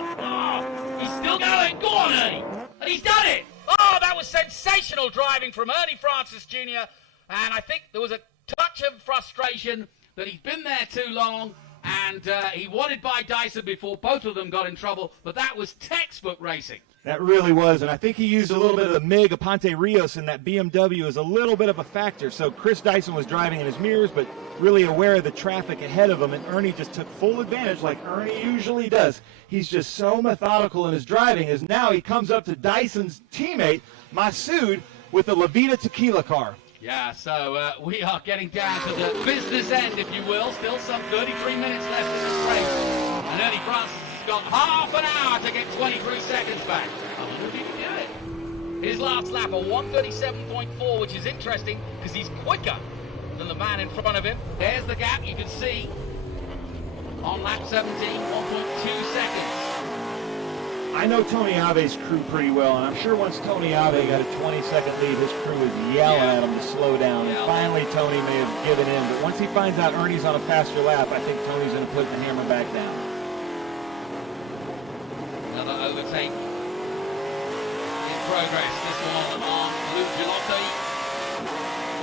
still going. Go on, Ernie! And he's done it! Oh, that was sensational driving from Ernie Francis Jr. And I think there was a touch of frustration that he'd been there too long, and he wanted by Dyson before both of them got in trouble. But that was textbook racing. That really was, and I think he used a little bit of the MiG Aponte Rios in that BMW as a little bit of a factor. So Chris Dyson was driving in his mirrors, but really aware of the traffic ahead of him, and Ernie just took full advantage like Ernie usually does. He's just so methodical in his driving, as now he comes up to Dyson's teammate, Masoud, with the La Vida Tequila car. Yeah, so we are getting down to the business end, if you will. Still some 33 minutes left in this race. And Ernie Francis has got half an hour to get 23 seconds back. I wonder if he can do it. His last lap, a 1:37.4, which is interesting because he's quicker than the man in front of him. There's the gap, you can see. On lap 17, 1.2 seconds. I know Tony Ave's crew pretty well, and I'm sure once Tony Ave got a 20-second lead, his crew would yell at him to slow down. And finally, Tony may have given in. But once he finds out Ernie's on a faster lap, I think Tony's going to put the hammer back down. Another overtake in progress. This one on Luke Gilotti.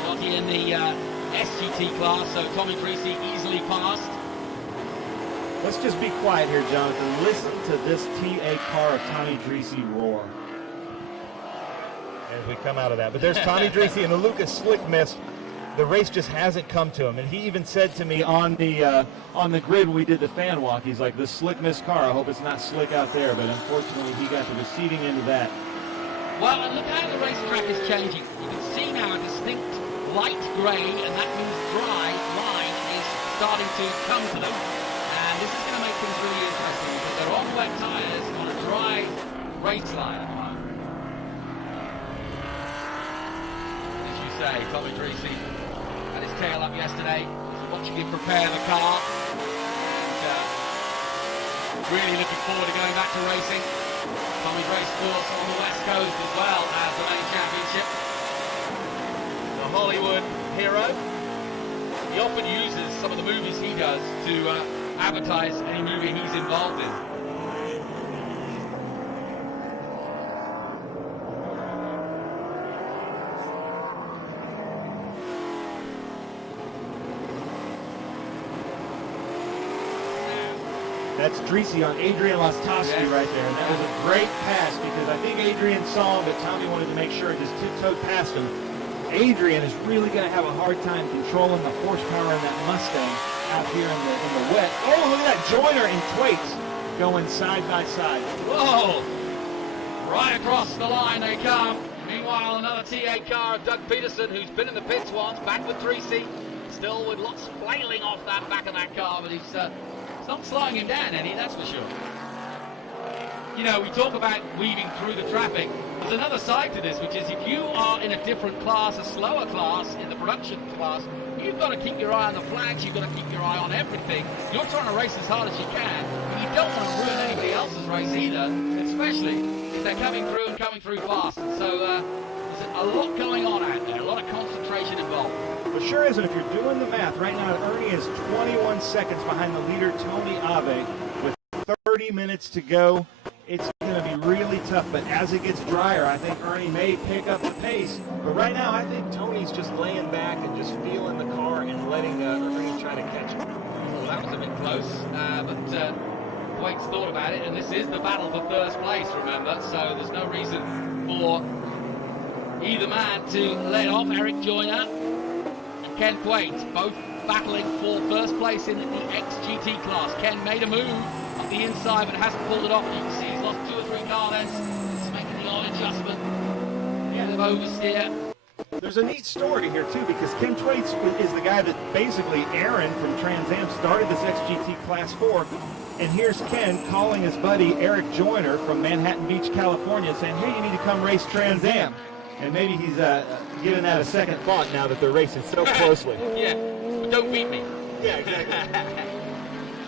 Gilotti in the SGT class, so Tommy Creasy easily passed. Let's just be quiet here, Jonathan. Listen to this TA car of Tommy Dreesy roar as we come out of that. But there's Tommy Dreesy and the Lucas Slick Mist. The race just hasn't come to him. And he even said to me on the grid when we did the fan walk, he's like, this Slick Mist car, I hope it's not slick out there. But unfortunately, he got the receiving end of that. Well, and look how the racetrack is changing. You can see now a distinct light grey, and that means dry line is starting to come to them. This is going to make things really interesting because they're on wet tyres on a dry race line. As you say, Tommy Dreesy had his tail up yesterday, watching him prepare the car, and really looking forward to going back to racing. Tommy's raced course on the West Coast as well as the main championship. The Hollywood hero. He often uses some of the movies he does to advertise any movie he's involved in. That's Dreesy on Adrian Lostowski right there. And that was a great pass because I think Adrian saw him, but Tommy wanted to make sure it just tiptoed past him. Adrian is really going to have a hard time controlling the horsepower in that Mustang out here in the wet. Oh, look at that Joyner and Thwaites going side by side. Whoa! Right across the line they come. Meanwhile, another TA car of Doug Peterson, who's been in the pits once, back with Dreesy. Still with lots flailing off that back of that car, but it's not slowing him down any, that's for sure. You know, we talk about weaving through the traffic. There's another side to this, which is if you are in a different class, a slower class, in the production class, you've got to keep your eye on the flags, you've got to keep your eye on everything. You're trying to race as hard as you can, but you don't want to ruin anybody else's race either, especially if they're coming through and coming through fast. And so there's a lot going on out there, a lot of concentration involved. Well, sure is, and if you're doing the math, right now Ernie is 21 seconds behind the leader, Tony Ave, with 30 minutes to go. It's going to be really tough, but as it gets drier, I think Ernie may pick up the pace. But right now, I think Tony's just laying back and just feeling the car and letting Ernie try to catch him. Well, that was a bit close, but Thwaites thought about it, and this is the battle for first place, remember, so there's no reason for either man to let off. Eric Joyner and Ken Thwaites both battling for first place in the XGT class. Ken made a move up the inside, but hasn't pulled it off. You can see he's lost 2 or 3 car lengths. He's making the odd adjustment. Bit of oversteer. There's a neat story here, too, because Ken Thwaites is the guy that basically Aaron from Trans Am started this XGT Class 4. And here's Ken calling his buddy Eric Joyner from Manhattan Beach, California, saying, hey, you need to come race Trans Am. And maybe he's giving that a second thought now that they're racing so closely. Yeah, but don't beat me. Yeah, exactly.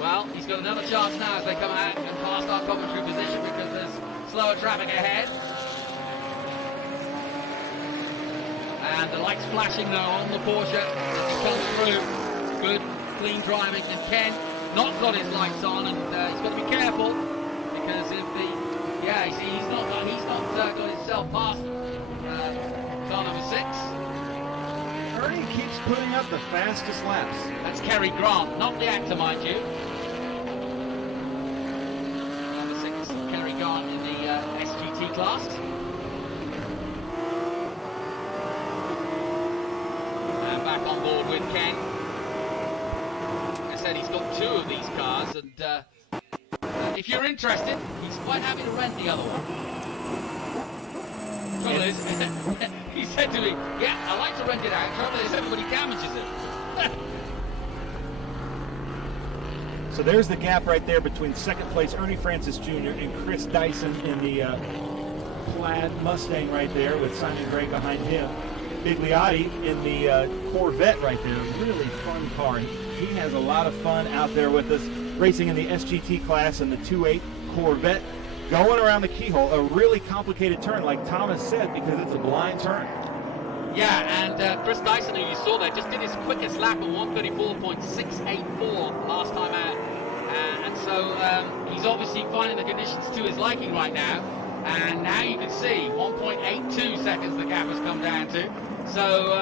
Well, he's got another chance now as they come out and past our commentary position because there's slower traffic ahead. And the lights flashing though on the Porsche as he comes through. Good, clean driving. And Ken not got his lights on, and he's got to be careful because if he's not got himself past car number 6. Ernie keeps putting up the fastest laps. That's Kerry Grant, not the actor, mind you. Number 6, Kerry Grant in the SGT class. And back on board with Ken. Like I said, he's got 2 of these cars, and if you're interested, he's quite happy to rent the other one. Trouble is, he said to me, yeah, I like to rent it out. Trouble is, everybody damages it. So there's the gap right there between second place Ernie Francis Jr. and Chris Dyson in the plaid Mustang right there with Simon Gray behind him. Bigliotti in the Corvette right there. Really fun car. And he has a lot of fun out there with us, racing in the SGT class in the 2.8 Corvette. going around the keyhole, a really complicated turn, like Thomas said, because it's a blind turn. Yeah, and Chris Dyson, who you saw there, just did his quickest lap at 1:34.684 last time out. And so he's obviously finding the conditions to his liking right now. And now you can see 1.82 seconds the gap has come down to. So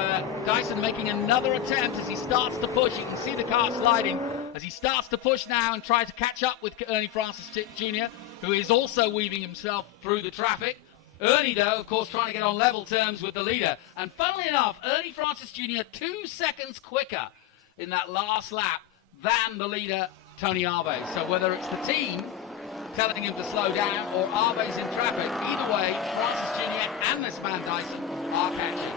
Dyson making another attempt as he starts to push. You can see the car sliding as he starts to push now and try to catch up with Ernie Francis Jr., who is also weaving himself through the traffic. Ernie, though, of course, trying to get on level terms with the leader. And funnily enough, Ernie Francis Jr. 2 seconds quicker in that last lap than the leader, Tony Arve. So whether it's the team telling him to slow down or Arve's in traffic, either way, Francis Jr. and this man Dyson are catching.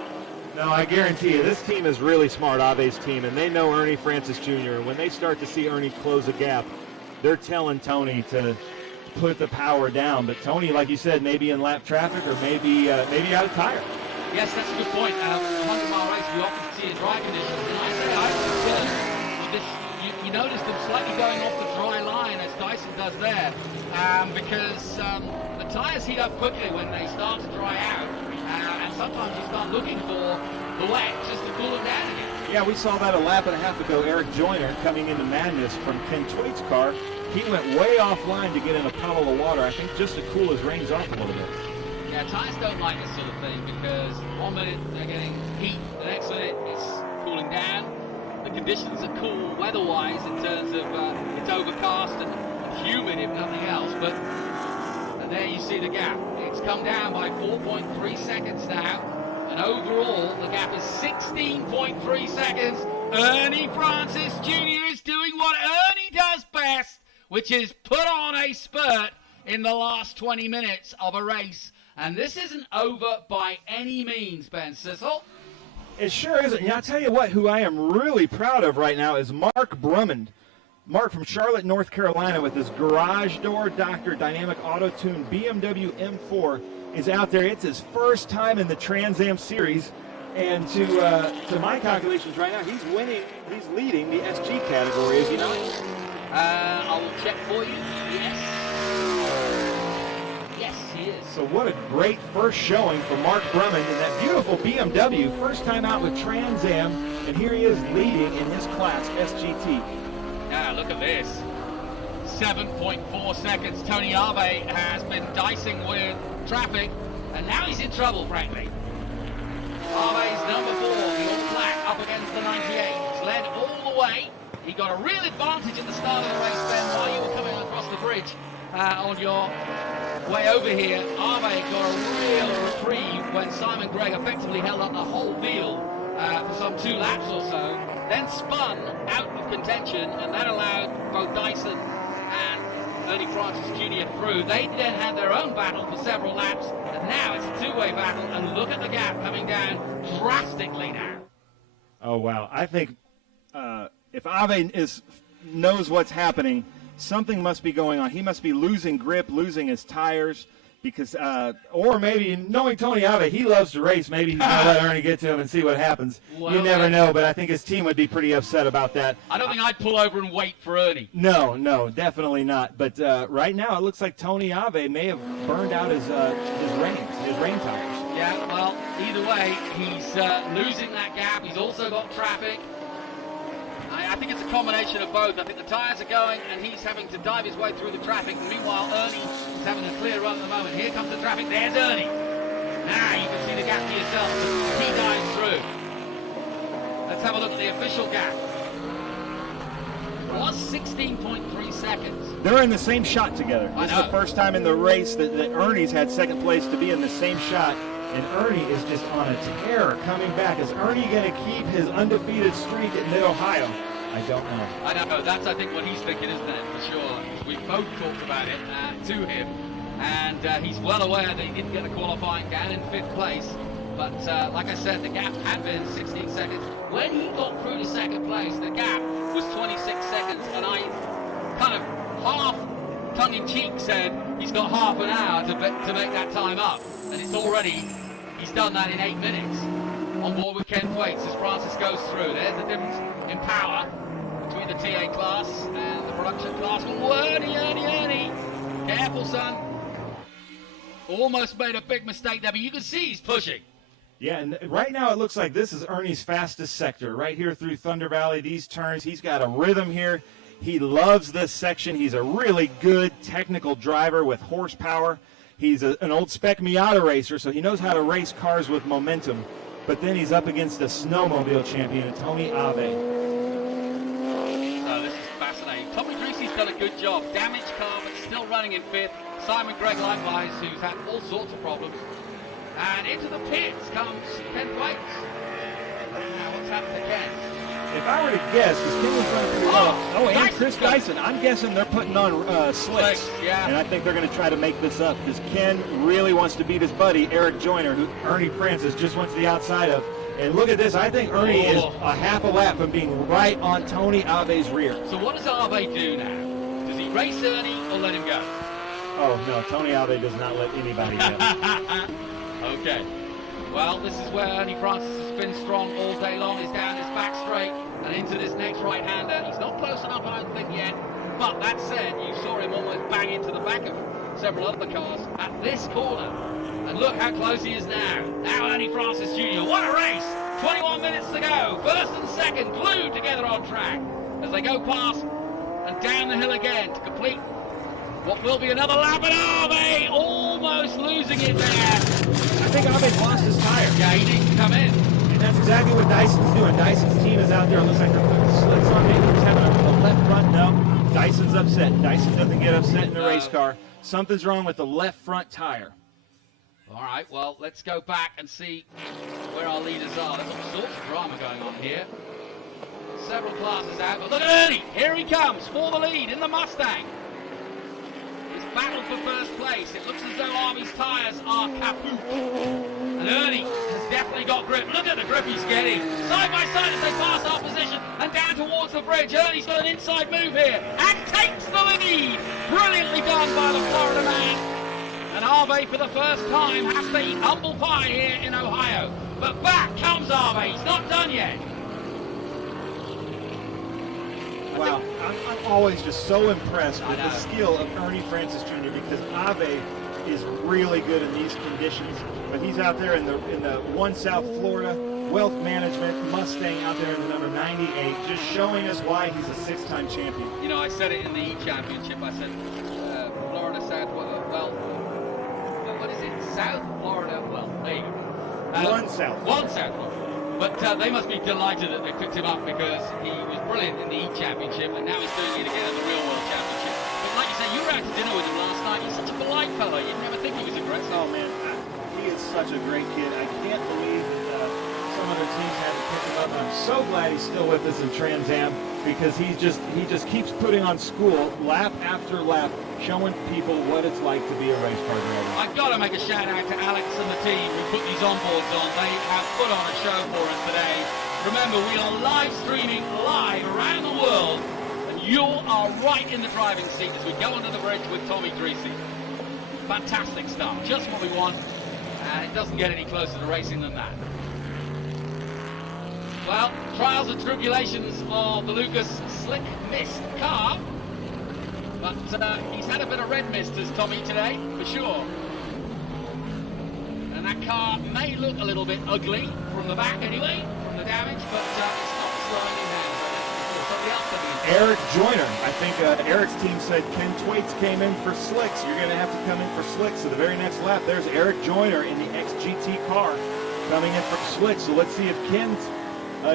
No, I guarantee you, this team is really smart, Ave's team, and they know Ernie Francis Jr., and when they start to see Ernie close a gap, they're telling Tony to put the power down. But Tony, like you said, maybe in lap traffic or maybe out of tire. Yes, that's a good point. 100-mile race, we often see in dry conditions. And I say I'm concerned with this. You notice them slightly going off the dry line as Dyson does there, because the tires heat up quickly when they start to dry out, and sometimes you start looking for the wet just to cool them down again. Yeah, we saw that a lap and a half ago. Eric Joyner coming into madness from Ken Tweet's car. He went way offline to get in a puddle of water, I think just to cool his reins off a little bit. Yeah, tires don't like this sort of thing because 1 minute they're getting heat, the next minute it's cooling down. The conditions are cool weather-wise in terms of it's overcast and humid if nothing else, but there you see the gap. It's come down by 4.3 seconds now, and overall the gap is 16.3 seconds. Ernie Francis Jr. is doing what Ernie does best, which is put on a spurt in the last 20 minutes of a race. And this isn't over by any means, Ben Cissell. It sure isn't. Yeah, I'll tell you what, who I am really proud of right now is Mark Brummond. Mark from Charlotte, North Carolina, with his garage door Dr. Dynamic Auto Tune BMW M4 is out there. It's his first time in the Trans Am Series. And to my calculations right now, he's leading the SG category, is he not? I will check for you. Yes, he is. So what a great first showing for Mark Brummond in that beautiful BMW. First time out with Trans Am, and here he is leading in his class, SGT. Ah, look at this. 7.4 seconds. Tony Arve has been dicing with traffic, and now he's in trouble, frankly. Arve's number 4, the all black, up against the 98. He's led all the way. He got a real advantage at the start of the race, Ben, while you were coming across the bridge on your way over here. Arve got a real reprieve when Simon Gregg effectively held up the whole field for some 2 laps or so, then spun out of contention, and that allowed both Dyson and Ernie Francis Jr. through. They then had their own battle for several laps, and now it's a 2-way battle, and look at the gap coming down drastically now. Oh, wow. I think if Ave knows what's happening, something must be going on. He must be losing grip, losing his tires, because, or maybe, knowing Tony Ave, he loves to race. Maybe he's going to let Ernie get to him and see what happens. Well, you never know, but I think his team would be pretty upset about that. I don't think I'd pull over and wait for Ernie. No, definitely not. But right now, it looks like Tony Ave may have burned out his rain tires. Yeah, well, either way, he's losing that gap. He's also got traffic. I think it's a combination of both. I think the tyres are going, and he's having to dive his way through the traffic. Meanwhile, Ernie is having a clear run at the moment. Here comes the traffic. There's Ernie. Now you can see the gap for yourself. He dives through. Let's have a look at the official gap. It was 16.3 seconds. They're in the same shot together. This is the first time in the race that Ernie's had second place to be in the same shot. And Ernie is just on a tear coming back. Is Ernie going to keep his undefeated streak at Mid-Ohio? I don't know. I don't know. That's, I think, what he's thinking, isn't it? For sure. We've both talked about it to him. And he's well aware that he didn't get the qualifying down in 5th place. But like I said, the gap had been 16 seconds. When he got through to second place, the gap was 26 seconds. And I kind of half tongue-in-cheek said he's got half an hour to make that time up. And it's already... He's done that in 8 minutes. On board with Ken Thwaites as Francis goes through. There's the difference in power between the TA class and the production class. Oh, Ernie. Careful, son. almost made a big mistake there, but you can see he's pushing. Yeah, and right now it looks like this is Ernie's fastest sector, right here through Thunder Valley, these turns. He's got a rhythm here. He loves this section. He's a really good technical driver with horsepower. He's an old spec Miata racer, so he knows how to race cars with momentum. But then he's up against a snowmobile champion, Tony Ave. Oh, this is fascinating. Tommy Greasy's done a good job. Damaged car, but still running in 5th. Simon Gregg likewise, who's had all sorts of problems. And into the pits comes Ken Thwaites. Now, what's happened to Ken? If I were to guess, because Ken was running pretty well. And Chris Dyson. I'm guessing they're putting on slicks. Yeah. And I think they're going to try to make this up, because Ken really wants to beat his buddy, Eric Joyner, who Ernie Francis just went to the outside of. And look at this. I think Ernie is a half a lap from being right on Tony Ave's rear. So what does Ave do now? Does he race Ernie or let him go? Oh, no. Tony Ave does not let anybody go. Okay. Well, this is where Ernie Francis has been strong all day long. He's down his back straight and into this next right-hander. He's not close enough, I don't think, yet. But that said, you saw him almost bang into the back of several other cars at this corner. And look how close he is now. Now Ernie Francis Jr. What a race! 21 minutes to go. First and second glued together on track as they go past and down the hill again to complete what will be another lap, and Ave almost losing it there. I think Ave's lost his tire. Yeah, he needs to come in. And that's exactly what Dyson's doing. Dyson's team is out there. It looks like they're putting slicks on. Maybe he's having a left front. No, Dyson's upset. Dyson doesn't get upset in the race car. Something's wrong with the left front tire. All right, well, let's go back and see where our leaders are. There's all sorts of drama going on here. Several classes out, but look at Ernie. Here he comes for the lead in the Mustang. Battle for first place. It looks as though Army's tyres are kaput. And Ernie has definitely got grip. Look at the grip he's getting. Side by side as they pass our position and down towards the bridge. Ernie's got an inside move here and takes the lead. Brilliantly done by the Florida man. And Ave for the first time has to eat humble pie here in Ohio. But back comes Ave. He's not done yet. Wow, I'm always just so impressed with the skill of Ernie Francis Jr. because Ave is really good in these conditions. But he's out there in the 1 South Florida Wealth Management Mustang out there in the number 98, just showing us why he's a 6-time champion. You know, I said it in the E-Championship. I said Florida South, well, what is it? South Florida, well, there you go. 1 South. 1 South Florida. But they must be delighted that they picked him up because he was brilliant in the E-Championship and now he's doing it again in the Real World Championship. But like you say, you were out to dinner with him last night. He's such a polite fellow. You'd never think he was aggressive. Oh, man, he is such a great kid. I can't believe that some other teams had to pick him up. I'm so glad he's still with us in Trans Am because he just keeps putting on school lap after lap, showing people what it's like to be a race car driver. I've got to make a shout out to Alex and the team who put these onboards on. They have put on a show for us today. Remember, we are live streaming live around the world, and you are right in the driving seat as we go under the bridge with Tommy Greasy. Fantastic stuff, just what we want, and it doesn't get any closer to racing than that. Well, trials and tribulations of the Lucas Slick Mist car. But he's had a bit of red mist, as Tommy, today, for sure. And that car may look a little bit ugly from the back anyway, from the damage, but it's not slowing him down. Somebody else coming in. Eric Joyner. I think Eric's team said Ken Thwaites came in for slicks. You're going to have to come in for slicks. So the very next lap, there's Eric Joyner in the XGT car coming in for slicks. So let's see if Ken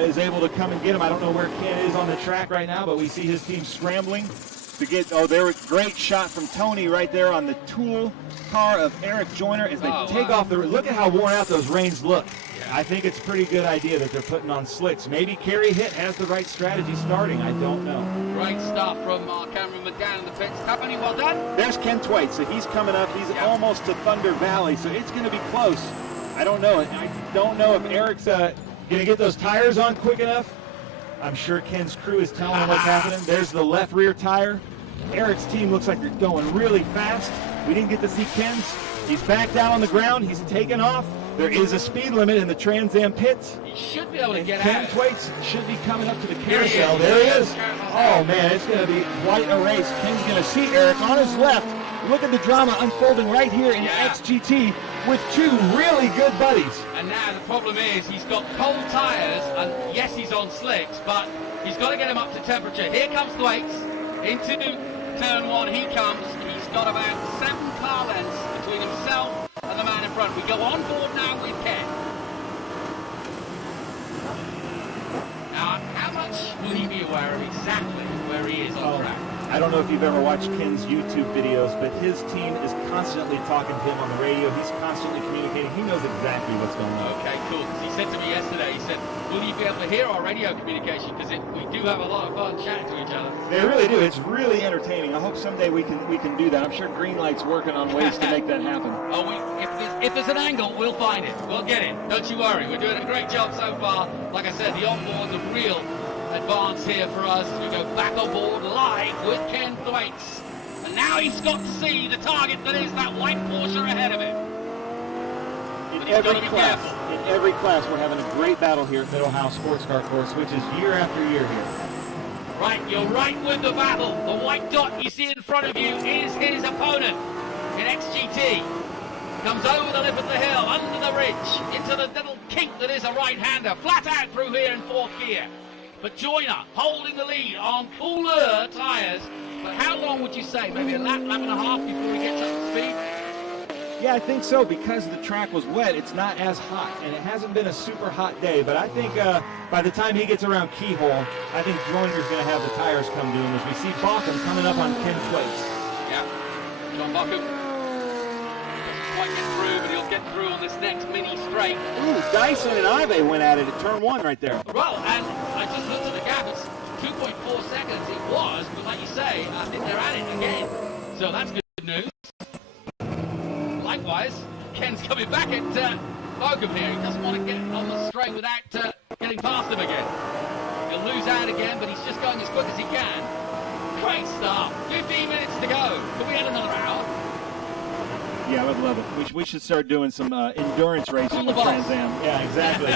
is able to come and get him. I don't know where Ken is on the track right now, but we see his team scrambling to get, there was a great shot from Tony right there on the tool car of Eric Joyner as they take off the, look at how worn out those reins look. Yeah. I think it's a pretty good idea that they're putting on slicks. Maybe Kerry Hitt has the right strategy starting, I don't know. Great stuff from our cameraman down in the pits. Tapani, well done. There's Ken Thwaites, so he's coming up, he's almost to Thunder Valley, so it's going to be close. I don't know if Eric's going to get those tires on quick enough. I'm sure Ken's crew is telling him what's happening. There's the left rear tire. Eric's team looks like they're going really fast. We didn't get to see Ken's. He's back down on the ground. He's taken off. There is a speed limit in the Trans Am pits. He should be able to get Ken out. Thwaites should be coming up to the carousel. There he is. Oh, man, it's going to be quite a race. Ken's going to see Eric on his left. Look at the drama unfolding right here in XGT with two really good buddies. And now the problem is he's got cold tyres, and yes, he's on slicks, but he's got to get him up to temperature. Here comes Thwaites into turn one. He comes. He's got about 7 car lengths between himself and the man in front. We go on board now with Ken. Now, how much will he be aware of exactly where he is on track? I don't know if you've ever watched Ken's YouTube videos, but his team is constantly talking to him on the radio. He's constantly communicating. He knows exactly what's going on. Okay, cool. He said to me yesterday, he said, will you be able to hear our radio communication? Because we do have a lot of fun chatting to each other. They really do. It's really entertaining. I hope someday we can do that. I'm sure Greenlight's working on ways to make that happen. Oh, if there's an angle, we'll find it. We'll get it. Don't you worry. We're doing a great job so far. Like I said, the onboard's a real advance here for us. We go back on board live with Ken Thwaites. And now he's got to see the target that is that white Porsche ahead of him. In every class, we're having a great battle here at Mid-Ohio Sports Car Course, which is year after year here. Right, you're right with the battle. The white dot you see in front of you is his opponent in XGT. Comes over the lip of the hill, under the ridge, into the little kink that is a right-hander, flat out through here in 4th gear. But Joyner holding the lead on cooler tyres. But how long would you say? Maybe a lap and a half before he gets up to speed? Yeah, I think so. Because the track was wet, it's not as hot. And it hasn't been a super hot day. But I think by the time he gets around Keyhole, I think Joyner's going to have the tires come to him as we see Bauckham coming up on Ken Thwaites. Yeah, John Bauckham doesn't quite get through, but he'll get through on this next mini straight. Ooh, Dyson and Ave went at it at turn 1 right there. Well, and I just looked at the gap. It's 2.4 seconds. It was, but like you say, I think they're at it again. So that's good news. Likewise, Ken's coming back at Bauckham here. He doesn't want to get on the straight without getting past him again. He'll lose out again, but he's just going as quick as he can. Great start. 15 minutes to go. Can we add another hour? Yeah, I would love it. We should start doing some endurance racing with Trans Am. Yeah, exactly.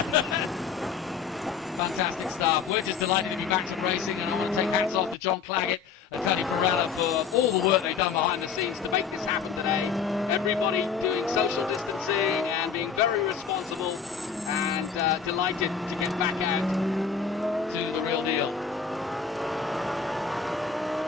Fantastic stuff. We're just delighted to be back to racing, and I want to take hats off to John Claggett and Tony Perella for all the work they've done behind the scenes to make this happen today. Everybody doing social distancing and being very responsible, and delighted to get back out to the real deal.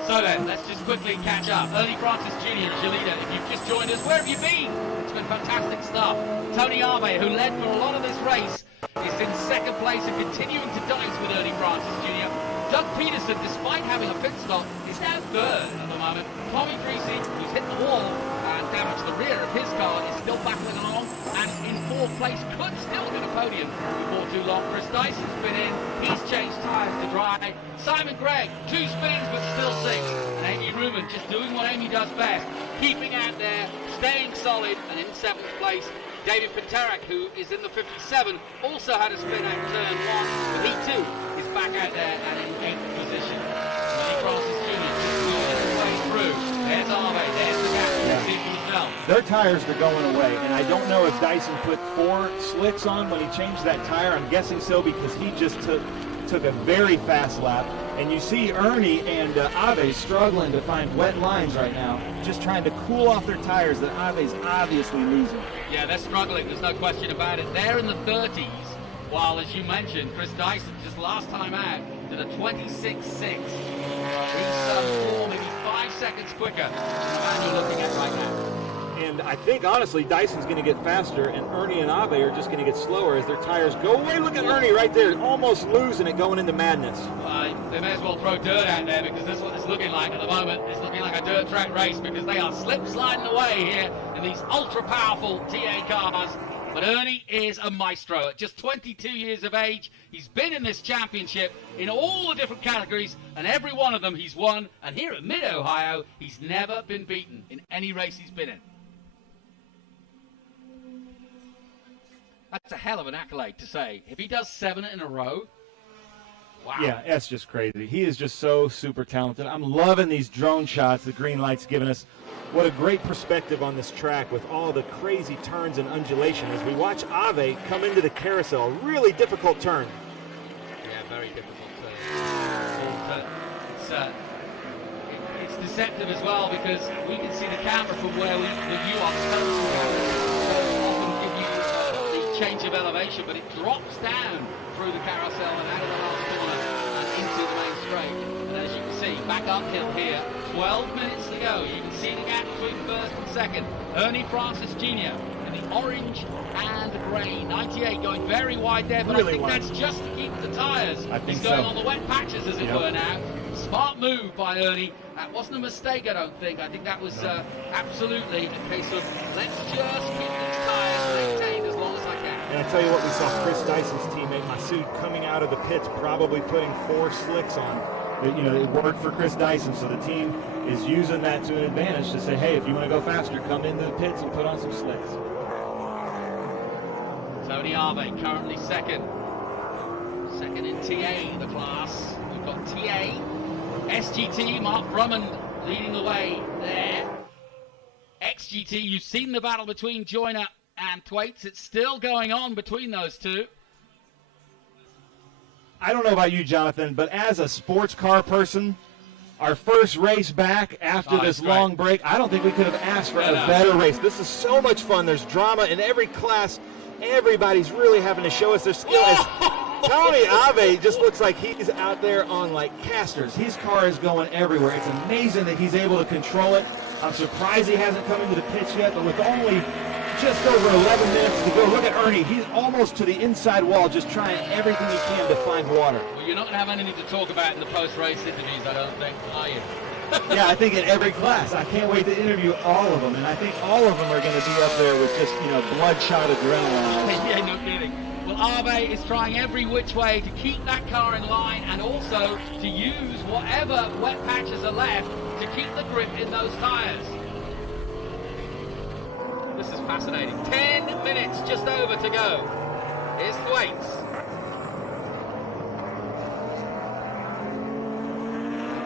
So then, let's just quickly catch up. Ernie Francis Jr. is your leader. If you've just joined us, where have you been? It's been fantastic stuff. Tony Ave, who led for a lot of this race, is in 2nd place and continuing to dice with Ernie Francis Jr. Doug Peterson, despite having a pit stop, is now 3rd at the moment. Tommy Greasy, who's hit the wall and damaged the rear of his car, is still battling along and in 4th place, could still get a podium before too long. Chris Dyson's been in, he's changed tyres to dry. Simon Gregg, 2 spins but still 6. And Amy Ruman just doing what Amy does best, keeping out there, staying solid, and in 7th place. David Pintarak, who is in the 57, also had a spin at turn 1, but he too is back out there and in 8th position. Ernie Francis Jr. just moving his way through. There's Ave, there's the gap. Their tires are going away, and I don't know if Dyson put 4 slicks on when he changed that tire. I'm guessing so because he just took a very fast lap. And you see Ernie and Ave struggling to find wet lines right now, just trying to cool off their tires that Ave's obviously losing. Yeah, they're struggling, there's no question about it. They're in the 30s, while, as you mentioned, Chris Dyson, just last time out, did a 26.6. He's 4, maybe 5 seconds quicker than the man you're looking at right now. And I think, honestly, Dyson's going to get faster, and Ernie and Ave are just going to get slower as their tires go away. Look at Ernie right there, almost losing it, going into madness. They may as well throw dirt out there, because that's what it's looking like at the moment. It's looking like a dirt track race, because they are slip-sliding away here in these ultra-powerful TA cars. But Ernie is a maestro. At just 22 years of age, he's been in this championship in all the different categories, and every one of them he's won. And here at Mid-Ohio, he's never been beaten in any race he's been in. That's a hell of an accolade to say. If he does 7 in a row, wow. Yeah, that's just crazy. He is just so super talented. I'm loving these drone shots the Greenlight's giving us. What a great perspective on this track with all the crazy turns and undulation as we watch Ave come into the carousel. Really difficult turn. Yeah, very difficult turn. It's deceptive as well, because we can see the camera from where you are close to it. Often give you the change of elevation, but it drops down through the carousel and out of the last corner and into the main straight. And as you can see, back uphill here, 12 minutes to go. You can see the gap between first and second. Ernie Francis Jr. in the orange and grey 98 going very wide there, but Really I think wide. that's just to keep the tyres. I think He's going so. on the wet patches, as it Yep. were, now. Smart move by Ernie. That wasn't a mistake, I don't think. I think that was absolutely a case of let's just keep these tyres maintained as long as I can. And I tell you what, we saw Chris Dyson's teammate Masood coming out of the pits, probably putting 4 slicks on. You know, it worked for Chris Dyson, so the team is using that to an advantage to say, hey, if you want to go faster, come into the pits and put on some slicks. Tony Arve currently second. Second in TA, the class. We've got TA, SGT, Mark Drummond leading the way there. XGT, you've seen the battle between Joyner and Thwaites. It's still going on between those two. I don't know about you, Jonathan, but as a sports car person, our first race back after this long break, I don't think we could have asked for a better race. This is so much fun. There's drama in every class. Everybody's really having to show us their skill. As Tony Ave just looks like he's out there on like casters. His car is going everywhere. It's amazing that he's able to control it. I'm surprised he hasn't come into the pits yet, but with only just over 11 minutes to go, look at Ernie. He's almost to the inside wall, just trying everything he can to find water. Well, you're not going to have anything to talk about in the post-race interviews, I don't think, are you? Yeah, I think in every class. I can't wait to interview all of them, and I think all of them are going to be up there with just, you know, bloodshot adrenaline. Yeah, no kidding. Well, Arve is trying every which way to keep that car in line and also to use whatever wet patches are left to keep the grip in those tyres. This is fascinating. 10 minutes just over to go. Here's Thwaites.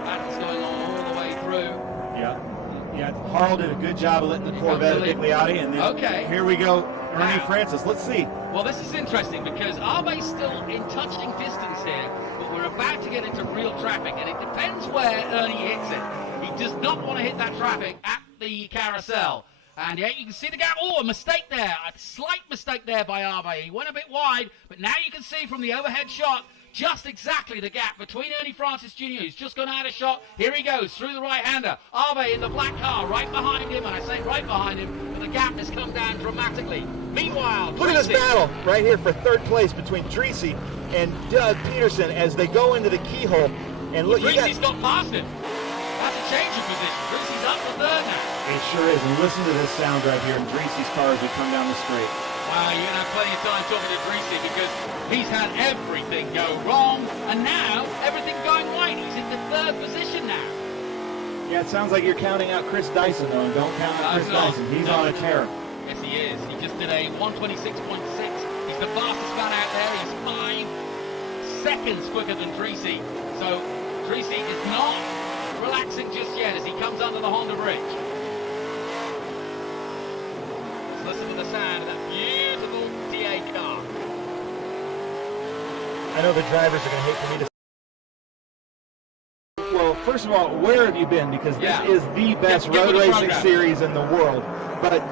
Battle's going on all the way through. Yeah, Harl did a good job of letting the Corvette at Bigliotti, and then here we go, Ernie Francis. Let's see. Well, this is interesting because Arve's still in touching distance here, but we're about to get into real traffic, and it depends where Ernie hits it. He does not want to hit that traffic at the carousel. And yeah, you can see the gap. Oh, a mistake there. A slight mistake there by Arve. He went a bit wide, but now you can see from the overhead shot just exactly the gap between Ernie Francis Jr., who's just gone out of shot. Here he goes through the right-hander. Arve in the black car right behind him, and I say right behind him, but the gap has come down dramatically. Meanwhile, Look at this battle right here for third place between Treacy and Doug Peterson as they go into the keyhole. And look, Treacy's got past him. That's a change of position. Treacy's up for third now. It sure is. And listen to this sound right here in Treacy's car as we come down the straight. Wow, you're going to have plenty of time talking to Treacy because he's had everything go wrong, and now everything going right. He's in the third position now. Yeah, it sounds like you're counting out Chris Dyson, though, and don't count out Chris Dyson. He's on a tear. Yes, he is. He just did a 126.6. He's the fastest man out there. He's 5 seconds quicker than Treacy. So Treacy is not relaxing just yet as he comes under the Honda bridge. Let's listen to the sound of that beautiful TA car. I know the drivers are going to hate for me to... Well, first of all, where have you been? Because this is the best road racing series in the world. But